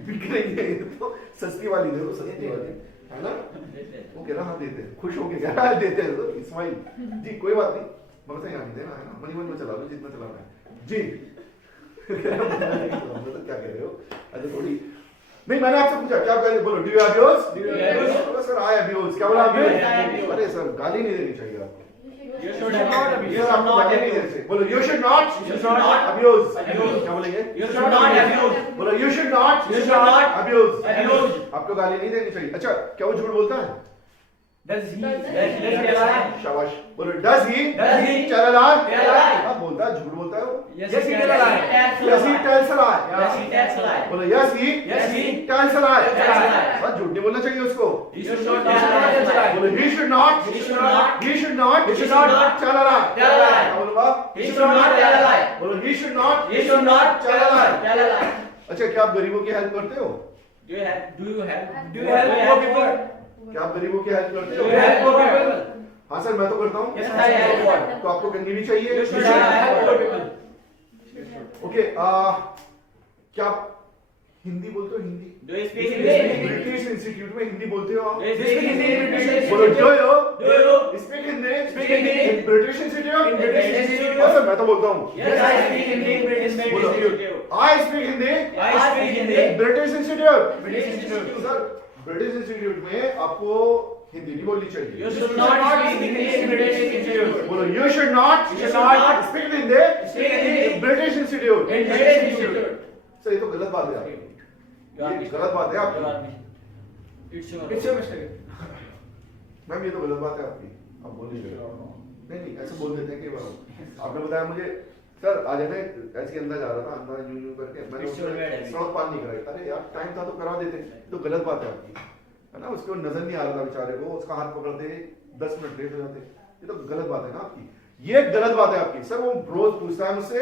बिक रही है तो सस्ती वाली दे दो, सस्ती वाली है ना। वो कह रहा हाँ देते हैं, खुश होके कह रहा है देते हैं तो इस्माइल जी कोई बात नहीं मगर यहाँ नहीं देना है ना, मनी में चला लो जितना चलाना है जी। मतलब क्या कह रहे हो? अच्छा थोड़ी नहीं मैंने आपसे पूछा क्या कह रहे, बोलो do you abuse? Sir I abuse, क्या बोला अब्यूज? अरे सर गाली नहीं देनी चाहिए आपको, You should not abuse. Sir आपको गाली नहीं देनी चाहिए। बोलो यू शुड नॉट अब्यूज। क्या बोलेंगे? You should not abuse. बोलो you should not You should not abuse. abuse. आपको गाली नहीं देनी चाहिए। अच्छा क्या वो झूठ बोलता है? Does he? Does he tell a lie? शाबाश। बोलो does he Does he tell a lie? Tell a lie. हाँ बोलता है, झूठ बोलता है वो। Yes, he tell a lie. Yes he tells a lie. Yes, he tells a lie. बोलो yes he Yes, he tales a lie. tells a lie. हाँ झूठ नहीं बोलना चाहिए उसको। You should not He should not tell a tell a lie. lie. बोलो he should not He should not. He should not He should not tell a lie. tell a lie. क्या बोलूँगा? He should not tell a lie. बोलो he should not He should not tell a lie. tell a lie. अच्छा क्या आप गरीबों की हेल्प करते हो? Do you help? Do you help poor people? क्या आप गरीबों की हेल्प करते Do हो? you help poor people? हाँ सर मैं तो करता हूँ। Yes, I help poor. तो आपको करनी भी चाहिए। You should help poor people. Okay क्या आप हिंदी बोलते हो? Hindi Do you speak English? British institute में हिंदी बोलते हो आप? Do you This speak is Hindi? British बोलो Institute. Do you Do you speak Hindi? Speak Hindi. British institute? In British Institute. हाँ सर मैं तो बोलता हूँ। Yes, I speak Hindi. British बोलो Institute. I speak Hindi I speak Hindi. British institute. British Institute. Sir British institute में आपको हिंदी नहीं बोलनी You चाहिए। should not speak English in British Institute. बोलो you should not You should not speak Hindi speak Hindi British institute. in British Institute. Sir ये तो गलत बात है आपकी, You are ये गलत बात है You आपकी। are mistaken. It's your. It's your mistake. Ma'am ये तो गलत बात है आपकी, आप बोल नहीं रहे। नहीं ऐसे बोल देते हैं कई बार। आपने बताया मुझे सर आज है ना ऐसे अंदर जा रहा था, अंदर यूं यूं करके मैंने It's your bad habit. सड़क पार नहीं कराई। अरे यार टाइम था तो करा देते, तो गलत बात है आपकी, है ना। उसको नजर नहीं आ रहा था बेचारे को, उसका हाथ पकड़ते 10 मिनट लेट हो जाते, ये तो गलत बात है ना आपकी, ये गलत बात है आपकी। सर वो रोज पूछता है मुझसे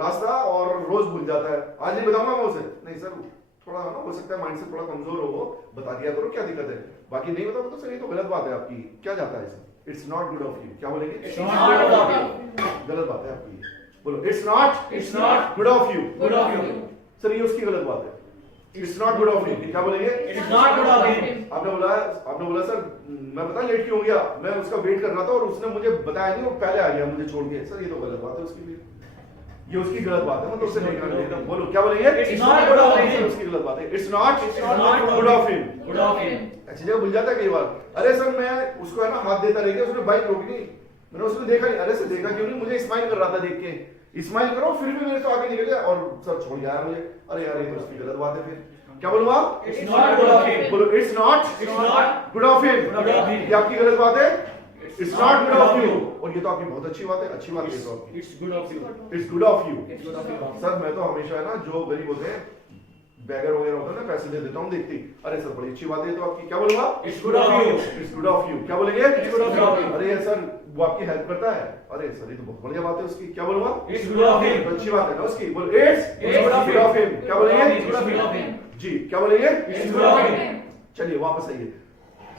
रास्ता और रोज भूल जाता है, आज नहीं बताऊंगा मैं उसे। नहीं सर थोड़ा ना हो सकता है माइंड से थोड़ा कमजोर हो वो, बता दिया करो क्या दिक्कत है, बाकी नहीं बताओ तो सर ये तो गलत बात है आपकी। क्या जाता है इसमें? It's not good of you. क्या बोलेंगे? It's not good of you. गलत बात है आपकी। बोलो it's not good of you. Good of you. Sir ये उसकी गलत बात है, it's not good of you. क्या बोलेंगे? It's not good of you. आपने बोला सर मैं पता लेट क्यों हो गया, मैं उसका वेट कर रहा था और उसने मुझे बताया नहीं, वो पहले आ गया मुझे छोड़ के। सर ये तो गलत बात है उसके लिए, ये उसकी गलत बात है, मतलब उससे नहीं करना। बोलो क्या बोलेंगे? It's not good of him. उसकी गलत बात है, it's not not good of him. Good of him. अच्छी जगह भूल जाता है कई बार। अरे सर मैं उसको है ना हाथ देता रह गया, उसने बाइक रोकी नहीं, मैंने उसने देखा नहीं। अरे सर देखा क्यों नहीं, मुझे स्माइल कर रहा था, देख के स्माइल करो, फिर भी मेरे से आगे निकल गया और सर छोड़ गया मुझे। अरे यार ये तो उसकी गलत बात है। फिर क्या बोलूंगा? It's not good of him. बोलो it's not good of him. Good of him. ये आपकी गलत बात है, it's not good of you. और ये तो आपकी बहुत अच्छी बात है, अच्छी बात है ये तो आपकी, It's good of you. It's good of you. It's good of you. Sir मैं तो हमेशा है ना जो गरीब होते हैं बैगर वगैरह होता है ना, पैसे दे देता हूँ देखती, अरे सर बड़ी अच्छी बात है, तो आपकी क्या बोलूंगा, It's good of you. It's good of you, क्या बोलेंगे, It's good of you. अरे ये सर वो आपकी हेल्प करता है, अरे सर ये तो बहुत बढ़िया बात है उसकी, क्या बोलूंगा, It's good of him. तो अच्छी बात है ना उसकी, बोलो it's good of good of him, क्या बोलेंगे, It's good of him. जी क्या बोलेंगे, It's good of him. चलिए वापस आइए,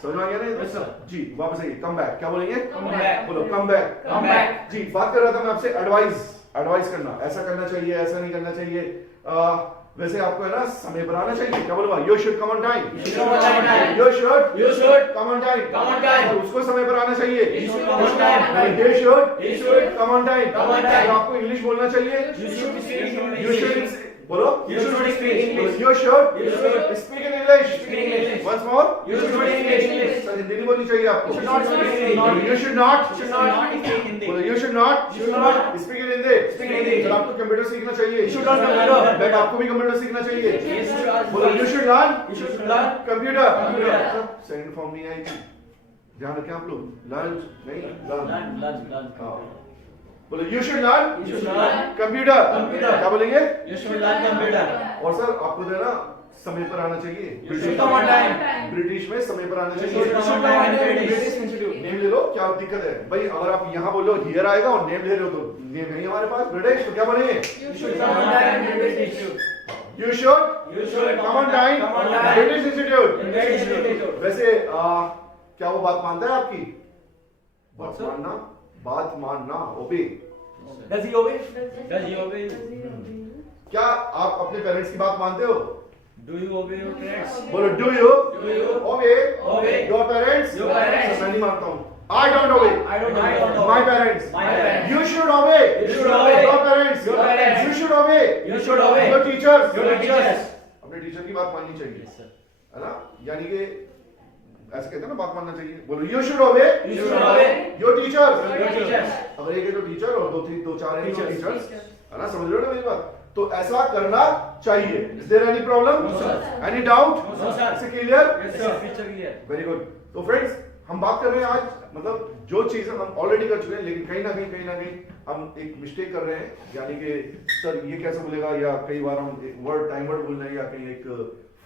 समझ में आ गया ना, Yes, sir. जी वापस आइए, कम बैक, क्या बोलेंगे, Come back. बोलो कम बैक, Come back. जी बात कर रहा था मैं आपसे एडवाइस करना, ऐसा करना चाहिए, ऐसा नहीं करना चाहिए, वैसे आपको है ना समय पर आना चाहिए, क्या बोलूंगा, you should come on time, You should come on time. You should You should come on time, come on time. उसको समय पर आना चाहिए, He should come on time. They should He should come on time, come on time. आपको इंग्लिश बोलना चाहिए, You should speak you should English. बोलो, You should speak English. You should You should speak in English, speak English. Once more, You should speak English. Sir Hindi नहीं बोलनी चाहिए आपको, You should not speak English. You should not You should not speak Hindi. बोलो, you should not You should not speak in Hindi, speak Hindi. Sir आपको कंप्यूटर सीखना चाहिए, You should learn computer. मैं आपको भी कंप्यूटर सीखना चाहिए, Yes, sir. बोलो you should learn You should learn computer, Computer. Second form नहीं आएगी, ध्यान रखें आप लोग, लर्न नहीं लर्न, हाँ बोलो you should learn You should learn computer, Computer. क्या बोलेंगे, You should learn computer. और सर आपको जो है ना समय पर आना चाहिए, You should come on time. British में समय पर आना You चाहिए, should come on time. British Institute. Name ले लो, क्या दिक्कत है भाई, अगर आप यहाँ बोलो हियर आएगा और नेम ले लो तो नेम है हमारे पास ब्रिटिश, तो क्या बोलेंगे, You should come on time. British Institute. You should You should come on time Come on time. British institute, British Institute. वैसे क्या वो बात मानता है आपकी, बात What, sir? मानना, बात मानना, ओबे, Does he obey? Does he obey? क्या आप अपने पेरेंट्स की बात मानते हो, Do you obey your parents? बोलो डू यू Do you ओबे obey your parents, your parents? मैं नहीं मानता हूँ, आई डोंट ओबे I don't know. My parents, My parents. you should obey You should obey your parents, your parents. you should obey You should obey your teachers, your teachers. अपने टीचर की बात माननी चाहिए, Yes, sir. है ना, यानी कि ऐसे कहते हैं ना बात मानना चाहिए, बोलो यू शुड ओबे You should obey your teachers, your teachers. अगर एक है तो टीचर और दो चार है तो Teachers. टीचर्स, है ना, समझ रहे हो ना मेरी बात, तो ऐसा करना चाहिए, is there any problem, No, sir. Any doubt, No, sir. Is clear, Yes, Yes, sir. sir. Picture clear. Very good, तो फ्रेंड्स हम बात कर रहे हैं आज, मतलब जो चीजें हम ऑलरेडी कर चुके हैं, लेकिन कहीं ना कहीं हम एक मिस्टेक कर रहे हैं, यानी कि सर ये कैसे बोलेगा, या कई बार हम एक वर्ड टाइम वर्ड बोल रहे हैं, या कहीं एक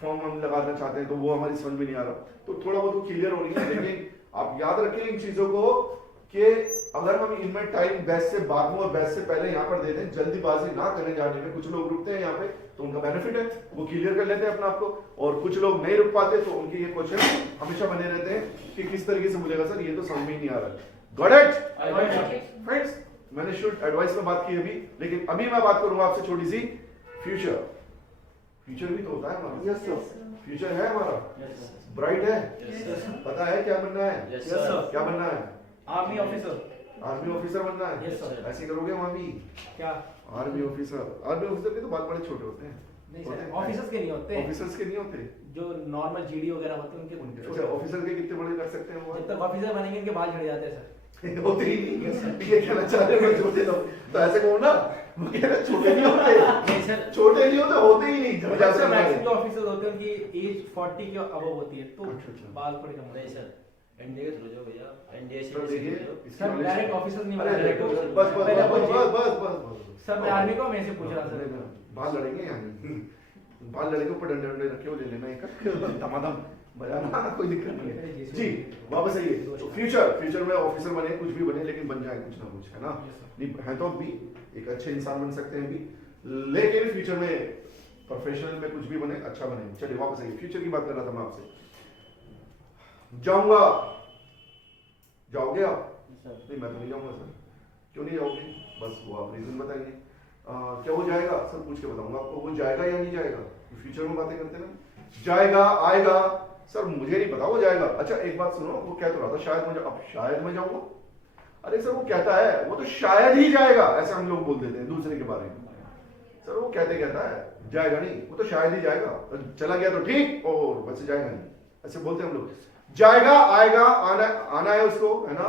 फॉर्म हम लगाना चाहते हैं तो वो हमारी समझ में नहीं आ रहा, तो थोड़ा बहुत क्लियर हो रही है, लेकिन आप याद रखें इन चीजों को कि अगर हम इनमें टाइम बैच से बाद में और बैच से पहले यहाँ पर दे दें, जल्दीबाजी ना करने जाने में, कुछ लोग रुकते हैं यहाँ पे तो उनका बेनिफिट है, वो क्लियर कर लेते हैं अपने आप को, और कुछ लोग नहीं रुक पाते तो उनके ये क्वेश्चन हमेशा बने रहते हैं कि किस तरीके से बोलेगा सर, ये तो समझ में ही नहीं आ रहा, got it I got it. Friends, मैंने शुड एडवाइस में बात की अभी, लेकिन अभी मैं बात करूंगा आपसे छोटी सी फ्यूचर, फ्यूचर भी तो होता है हमारा, Yes, sir. फ्यूचर है हमारा, Yes, sir. ब्राइट है, Yes, sir. पता है क्या बनना है, Yes, Yes, sir. क्या बनना है, Army officer. आर्मी ऑफिसर बनना है, Yes, sir. ऐसे करोगे वहां भी, क्या? आर्मी ऑफिसर के तो बाल बड़े छोटे होते हैं, नहीं सर, ऑफिसर्स के नहीं होते। ऑफिसर्स के नहीं होते, जो नॉर्मल जीडी वगैरह होते हैं उनके अच्छा ऑफिसर के कितने बड़े कर सकते हैं वो, जब तक ऑफिसर बनेंगे इनके बाल झड़ जाते हैं सर। होते ही नहीं है, ये कहना चाह रहे हैं छोटे लोग, तो ऐसे कहो ना, वो कह रहे छोटे नहीं होते, नहीं सर. छोटे नहीं होते ही नहीं, झड़ जाते हैं मैक्सिमम हमारे। जो ऑफिसर होते हैं उनकी एज 40 के अबव होती है, तो अच्छा। बाल थोड़े कम होते नहीं हैं। सर. एनडीए के थ्रू जाओ भैया. एनडीए तो देखिए, से इसकी सर knowledge- डायरेक्ट ऑफिसर नहीं अरे बना देखो, डायरेक्ट बस बस पहले बस पूछिए। बस बस बस बस सर मैं आर्मी को मैं से पूछ रहा अरे सर। ना, बाल लड़ेंगे यहाँ, बाल लड़ेंगे ऊपर डंडे डंडे रखे हो, ले लेना एक धमाधम बजाना, कोई दिक्कत नहीं है जी। वापस आइए, तो फ्यूचर में ऑफिसर बने, कुछ भी बने, लेकिन बन जाए कुछ ना कुछ, है ना, नहीं है तो भी एक अच्छे इंसान बन सकते हैं भी, लेकिन फ्यूचर में प्रोफेशनल में कुछ भी बने, अच्छा बने। चलिए वापस आइए, फ्यूचर की बात कर रहा था मैं आपसे, जाऊंगा, जाओगे आप, नहीं मैं तो नहीं जाऊंगा सर, क्यों नहीं जाओगे, बस वो आप रीजन बताइए, क्या वो जाएगा सर, पूछ के बताऊंगा आपको, वो जाएगा या नहीं जाएगा, फ्यूचर में बातें करते ना, जाएगा आएगा, सर मुझे नहीं पता वो जाएगा, अच्छा एक बात सुनो, वो कह तो रहा था शायद मुझे, अब शायद मैं जाऊंगा, अरे सर वो कहता है, वो तो शायद ही जाएगा, ऐसे हम लोग बोल देते हैं दूसरे के बारे में, सर वो कहता है जाएगा नहीं, वो तो शायद ही जाएगा, चला गया तो ठीक, और वैसे जाएगा नहीं, ऐसे बोलते हैं हम लोग, जाएगा आएगा, आना है उसको, है ना,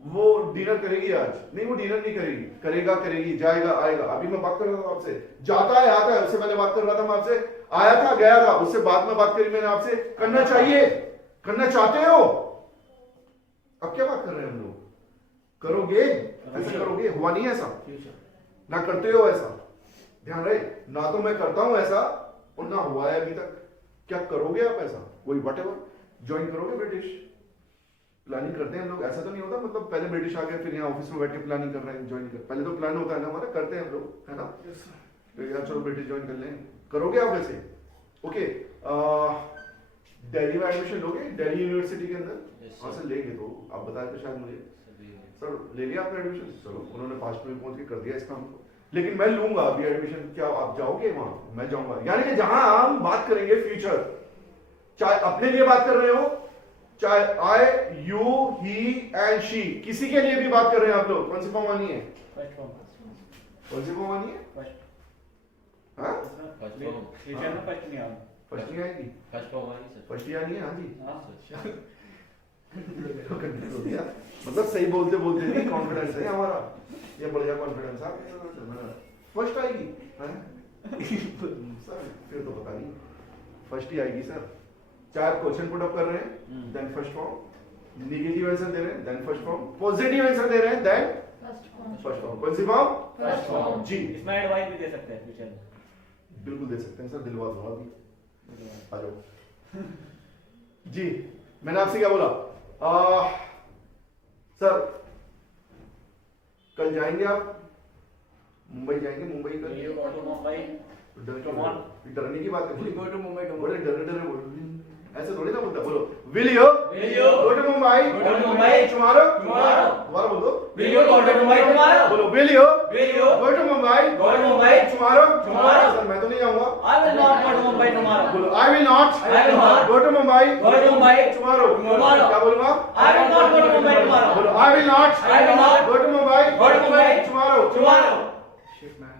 वो डिनर करेगी आज, नहीं वो डिनर नहीं करेगी, करेगा करेगी, जाएगा आएगा, अभी मैं बात कर रहा था आपसे, जाता है आता है, उससे पहले बात कर रहा था मैं आपसे, आया था गया था, उससे बाद में बात करी मैंने आपसे, करना चाहिए, करना चाहते हो, अब क्या बात कर रहे हैं हम लोग, करोगे, ऐसा करोगे, हुआ नहीं ऐसा, ना करते हो ऐसा, ध्यान रहे, ना तो मैं करता हूं ऐसा, और ना हुआ है अभी तक, क्या करोगे आप ऐसा? कोई व्हाटएवर ज्वाइन करोगे ब्रिटिश? प्लानिंग करते हैं हम लोग, ऐसा तो नहीं होता मतलब पहले ब्रिटिश आ गए फिर यहाँ ऑफिस में बैठ के प्लानिंग कर रहे हैं, ज्वाइन कर, पहले तो प्लान होता है ना हमारा, करते हैं हम लोग, है ना? तो यार चलो ब्रिटिश ज्वाइन कर लें, करोगे आप वैसे? ओके, दिल्ली में एडमिशन लोगे? दिल्ली यूनिवर्सिटी के अंदर? हाँ सर लेंगे, तो आप बताए तो शायद मुझे। सर ले लिया आपने एडमिशन? चलो उन्होंने 5 मिनट पहुंच के कर दिया इस काम को, लेकिन मैं लूंगा अभी एडमिशन। क्या आप जाओगे वहां? मैं जाऊंगा, यानी कि जहां हम बात करेंगे फ्यूचर, चाहे अपने लिए बात कर रहे हो, चाहे आई, यू, ही एंड शी, किसी के लिए भी बात कर रहे हैं आप लोग, कौन सी फॉर्म आनी है? कौन सी फॉर्म आनी है? हाँ फर्स्ट नहीं आऊंगा, फर्स्ट नहीं आएगी, फर्स्ट ही आनी है। हाँ जी तो कंफ्यूज हो गया, मतलब सही बोलते बोलते नहीं, कॉन्फिडेंस है हमारा, ये बढ़िया कॉन्फिडेंस है, फर्स्ट आएगी सर, फिर तो पता नहीं, फर्स्ट ही आएगी सर। चाहे आप क्वेश्चन पुट अप कर रहे हैं then first form, negative answer दे रहे हैं then first form, positive answer दे रहे हैं देन फर्स्ट फॉर्म। कौन सी फॉर्म? फर्स्ट फॉर्म जी। इसमें एडवाइस भी दे सकते हैं फ्यूचर में, बिल्कुल दे सकते हैं सर, दिलवा दूंगा अभी, आ जाओ जी। मैंने आपसे क्या बोला? सर कल जाएंगे आप मुंबई, जाएंगे मुंबई कल? मुंबई डरने की बात है, Go to Mumbai, बोले डर बोल, ऐसे थोड़ी ना बोलता, बोलो will you go to Mumbai tomorrow? दोबारा बोल दो, Will you go to Mumbai tomorrow? बोलो will you Will you go to Mumbai tomorrow? Sir मैं तो नहीं जाऊंगा, I will not go to Mumbai tomorrow. बोलो I will not go to Mumbai tomorrow. क्या बोलूंगा? I will not go to Mumbai tomorrow. बोलो I will not go to Mumbai tomorrow. Shit, man.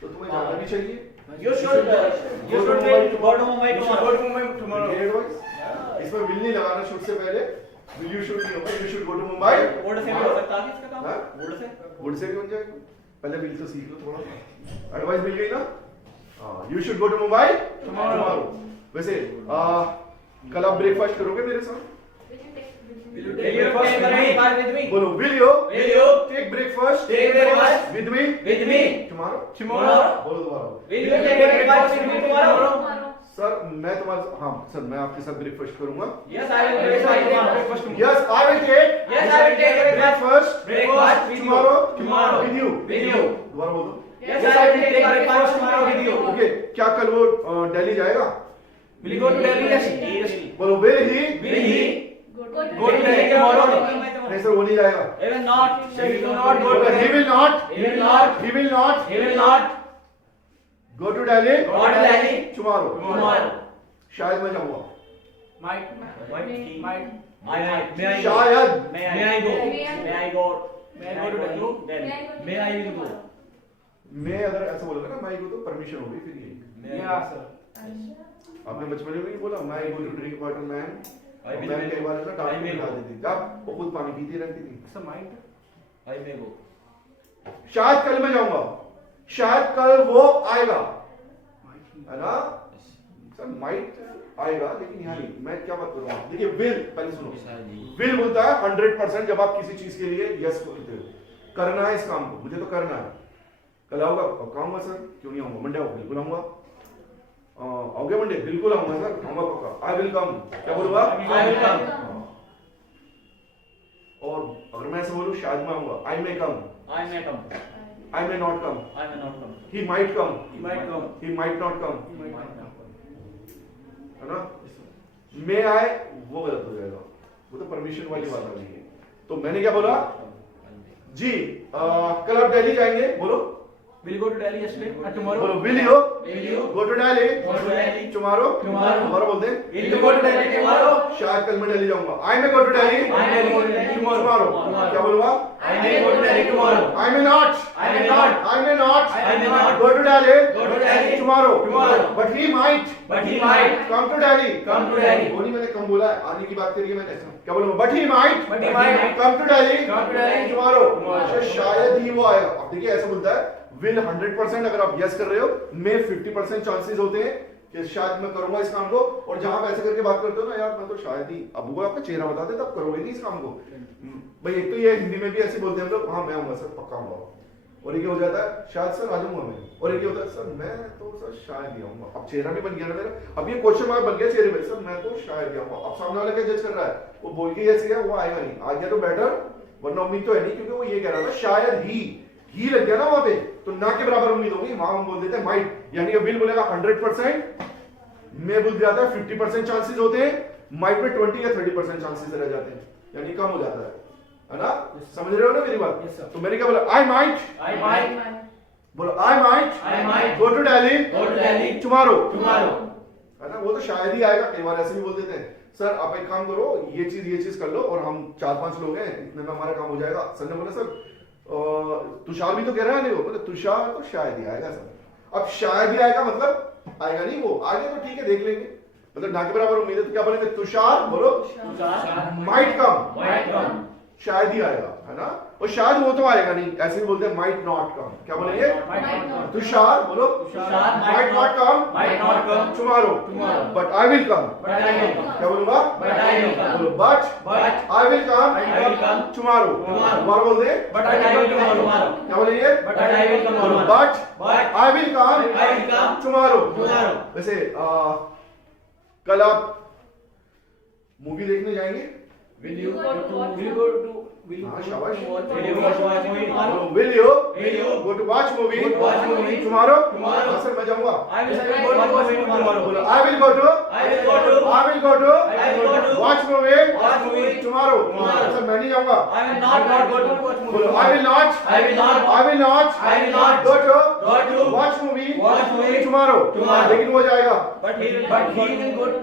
तो तुम्हें जाना भी चाहिए, You should go to Mumbai tomorrow. ये एडवाइस, इसमें विल नहीं लगाना शुड से पहले, विल यू शुड नहीं होगा, you should go to Mumbai. Would से भी हो सकता है इसका काम, हाँ? वुड से भी बन जाएगा, पहले विल तो सीख लो थोड़ा, एडवाइस मिल गई ना? हाँ, you should go to Mumbai tomorrow. वैसे कल आप ब्रेकफास्ट करोगे मेरे साथ? Will you take breakfast with me? बोलो will you take breakfast with me tomorrow? बोलो दोबारा। Will you take breakfast with me tomorrow? Sir मैं तुम्हारे, हाँ सर मैं आपके साथ ब्रेकफास्ट करूंगा। Yes, I will take breakfast tomorrow. Yes I will take Yes, I will take breakfast with tomorrow with you। दोबारा बोल दो। Yes, I will take breakfast tomorrow with you. Okay, क्या कल वो दिल्ली जाएगा? Will you go to Delhi? Yes. बोलो will he Go to Delhi tomorrow. नहीं सर वो नहीं जाएगा, He will not. He will not go to he will not He will not. he will not He will not go to Delhi go to Delhi tomorrow। tomorrow. शायद मैं जाऊंगा, Might. Might. May I go? शायद May I go? May I go? May I go to Delhi? Then may I will go? मैं अगर ऐसा बोलूंगा ना माई को तो परमिशन होगी फिर यही। Yeah, sir. आपने बचपन में भी बोला my go to drink water man, I will ma'am go. कई बार ना I डांट will के खा go. देती थी, जब वो खुद पानी पीती रहती थी। Sir, might. I may go. शायद कल मैं जाऊंगा, शायद कल वो आएगा, है ना सर? माइट आएगा लेकिन यहाँ नहीं। मैं क्या बात कर रहा हूँ, देखिए विल, पहले सुनो, विल बोलता है 100% जब आप किसी चीज के लिए यस बोलते हो, करना है इस काम को, मुझे तो करना है, कल आऊंगा, पक्का आऊंगा सर, क्यों नहीं आऊंगा? मंडे आऊंगा, बिल्कुल आऊंगा, आओगे मंडे? बिल्कुल आऊंगा सर, आऊंगा पक्का, आई विल कम। क्या बोलूंगा? I will come. और अगर मैं ऐसे बोलूं शायद मैं आऊंगा, आई मे कम, I may come. I may not come, I may not come. He might come, He might come. He might not come, He might not come. है ना? मे आए वो गलत हो जाएगा, वो तो परमिशन वाली बात आ गई है। तो मैंने क्या बोला जी? कल आप दिल्ली जाएंगे, बोलो Will you go to Delhi yesterday? Tomorrow? बोलो will you Will you go to Delhi go to Delhi tomorrow? Tomorrow. दोबारा बोलते हैं, Will you go to Delhi tomorrow? शायद कल मैं दिल्ली जाऊंगा, I may go to Delhi I may go to Delhi tomorrow. tomorrow. क्या बोलूंगा? I may go to Delhi tomorrow. I may not I may not. I may not I may not go to Delhi go to Delhi tomorrow, but he might But he might come to Delhi। come to Delhi. वो नहीं, मैंने कम बोला है, आने की बात करी है मैंने, क्या बोलूंगा? but he might But he might come to Delhi come to Delhi tomorrow। tomorrow। शायद ही वो आएगा। अब देखिए ऐसा बोलता है विल 100%, अगर आप यस कर रहे हो, मे 50% चांसेस होते हैं कि शायद मैं करूंगा इस काम को, और जहां आप ऐसे करके बात करते हो ना यार मैं तो शायद ही, अब वो आपका चेहरा बता दे तब करोगे नहीं इस काम को भाई। एक तो ये हिंदी में भी ऐसे बोलते हैं हम लोग, हाँ मैं आऊंगा सर, पक्का आऊंगा, और ये क्या हो जाता है, शायद सर आ जाऊंगा मैं, और ये क्या होता है, सर मैं तो सर शायद ही आऊंगा। अब चेहरा भी बन गया ना मेरा, अब ये क्वेश्चन मार्क बन गया चेहरे पे, सर मैं तो शायद ही आऊंगा। अब सामने वाला क्या जज कर रहा है, वो बोल के ऐसे गया, वो आएगा नहीं, आ गया तो बेटर, वरना उम्मीद तो है नहीं, क्योंकि वो ये कह रहा था शायद ही लग गया ना वहां पे, तो ना के बराबर उम्मीद होगी, वहां हम बोल देते हैं माइट, यानी विल बोलेगा 100%, मैं बोल जाता है 50% चांसेस होते हैं, माइट में 20 या 30% चांसेस रह जाते हैं, यानी कम हो जाता है ना? समझ रहे हो ना मेरी बात? Yes, sir. तो मैंने क्या बोला, आई माइट, बोलो I might go to Delhi tomorrow, है ना? वो तो शायद ही आएगा, कई बार ऐसे भी बोल देते हैं, सर आप एक काम करो, ये चीज कर लो, और हम 4-5 लोग हैं, इतने में हमारा काम हो जाएगा। सर ने बोला सर तुषार भी तो कह रहा है, नहीं बोले तुषार तो शायद ही आएगा सर। अब शायद ही आएगा मतलब आएगा नहीं, वो आगे तो ठीक है देख लेंगे, मतलब ना के बराबर उम्मीद है, तो क्या बोलेंगे, तुषार बोलो माइट कम, शायद ही आएगा, है ना? और शायद वो तो आएगा नहीं, ऐसे भी बोलते हैं माइट नॉट कम, क्या बोलेंगे, तुषार बोलो might not come tomorrow, but I will come, क्या बोलूंगा, बोलो but I will come tomorrow, दोबारा बोल दे, क्या बोलेंगे, बोलो but I will come tomorrow. वैसे कल आप मूवी देखने जाएंगे, Will you go to हाँ, शाबाश। Will you watch movie tomorrow? Will you Will you go to watch movie watch movie tomorrow? tomorrow? हाँ सर मैं जाऊंगा। I will watch movie tomorrow. बोलो I will go to I will go to watch movie watch movie tomorrow। tomorrow। Sir मैं नहीं जाऊंगा। I will not go to watch movie. बोलो I will not I will not go to watch movie tomorrow। लेकिन वो जाएगा। but he will go to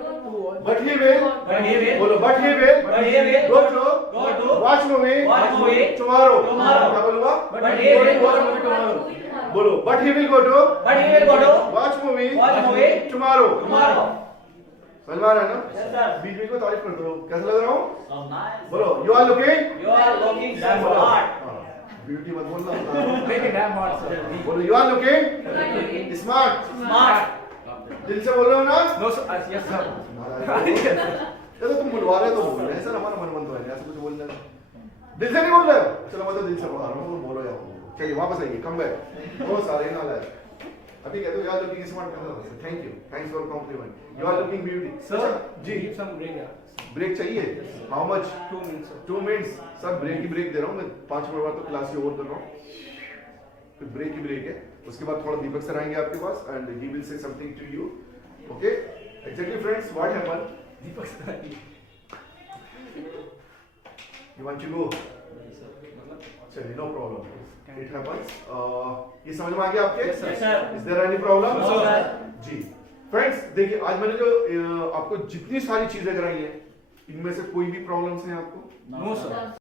But he will बोलो but he will go to watch movie tomorrow। क्या बोलूँगा? but he will watch movie tomorrow. बोलो but he will go to watch movie tomorrow। समझ में आ रहा है ना? Yes, sir. बीच में तारीफ करते हो, कैसा लग रहा हूँ? So nice. बोलो you are looking You are looking smart. Beauty मत बोलना। Very damn hot, sir. बोलो you are looking smart, Smart. दिल से बोल रहे हो ना? No, sir. Yes, sir. चलो तुम बुलवा रहे हो तो बोल रहे हैं सर, हमारा मन मन तो है, ऐसे कुछ बोलने का दिल से नहीं बोल रहे हो, चलो मैं तो दिल से बोल रहा हूँ, बोलो यार, चलिए वापस आइए, कम बैक, बहुत सारे नाल है अभी कहते हो यार लुकिंग स्मार्ट कर रहा है, thank you, thanks for compliment, you are looking beauty. Sir, जी give some break. ब्रेक चाहिए, how much? 2 minutes, sir. 2 minutes sir, break ही ब्रेक दे रहा हूँ मैं, 5 मिनट बाद तो क्लास ही ओवर कर रहा हूँ, फिर ब्रेक ही ब्रेक है, उसके बाद थोड़ा दीपक सर आएंगे आपके पास and he will say something to you, okay? Exactly friends, what happened? Deepak, sir. You want to go? चलिए, no problem. It happens. ये समझ में आ गया आपके? Yes, sir. Is there any problem? No, sir. Ji. Friends, देखिए आज मैंने जो आपको जितनी सारी चीजें कराई हैं, इनमें से कोई भी प्रॉब्लम्स हैं आपको? No, sir.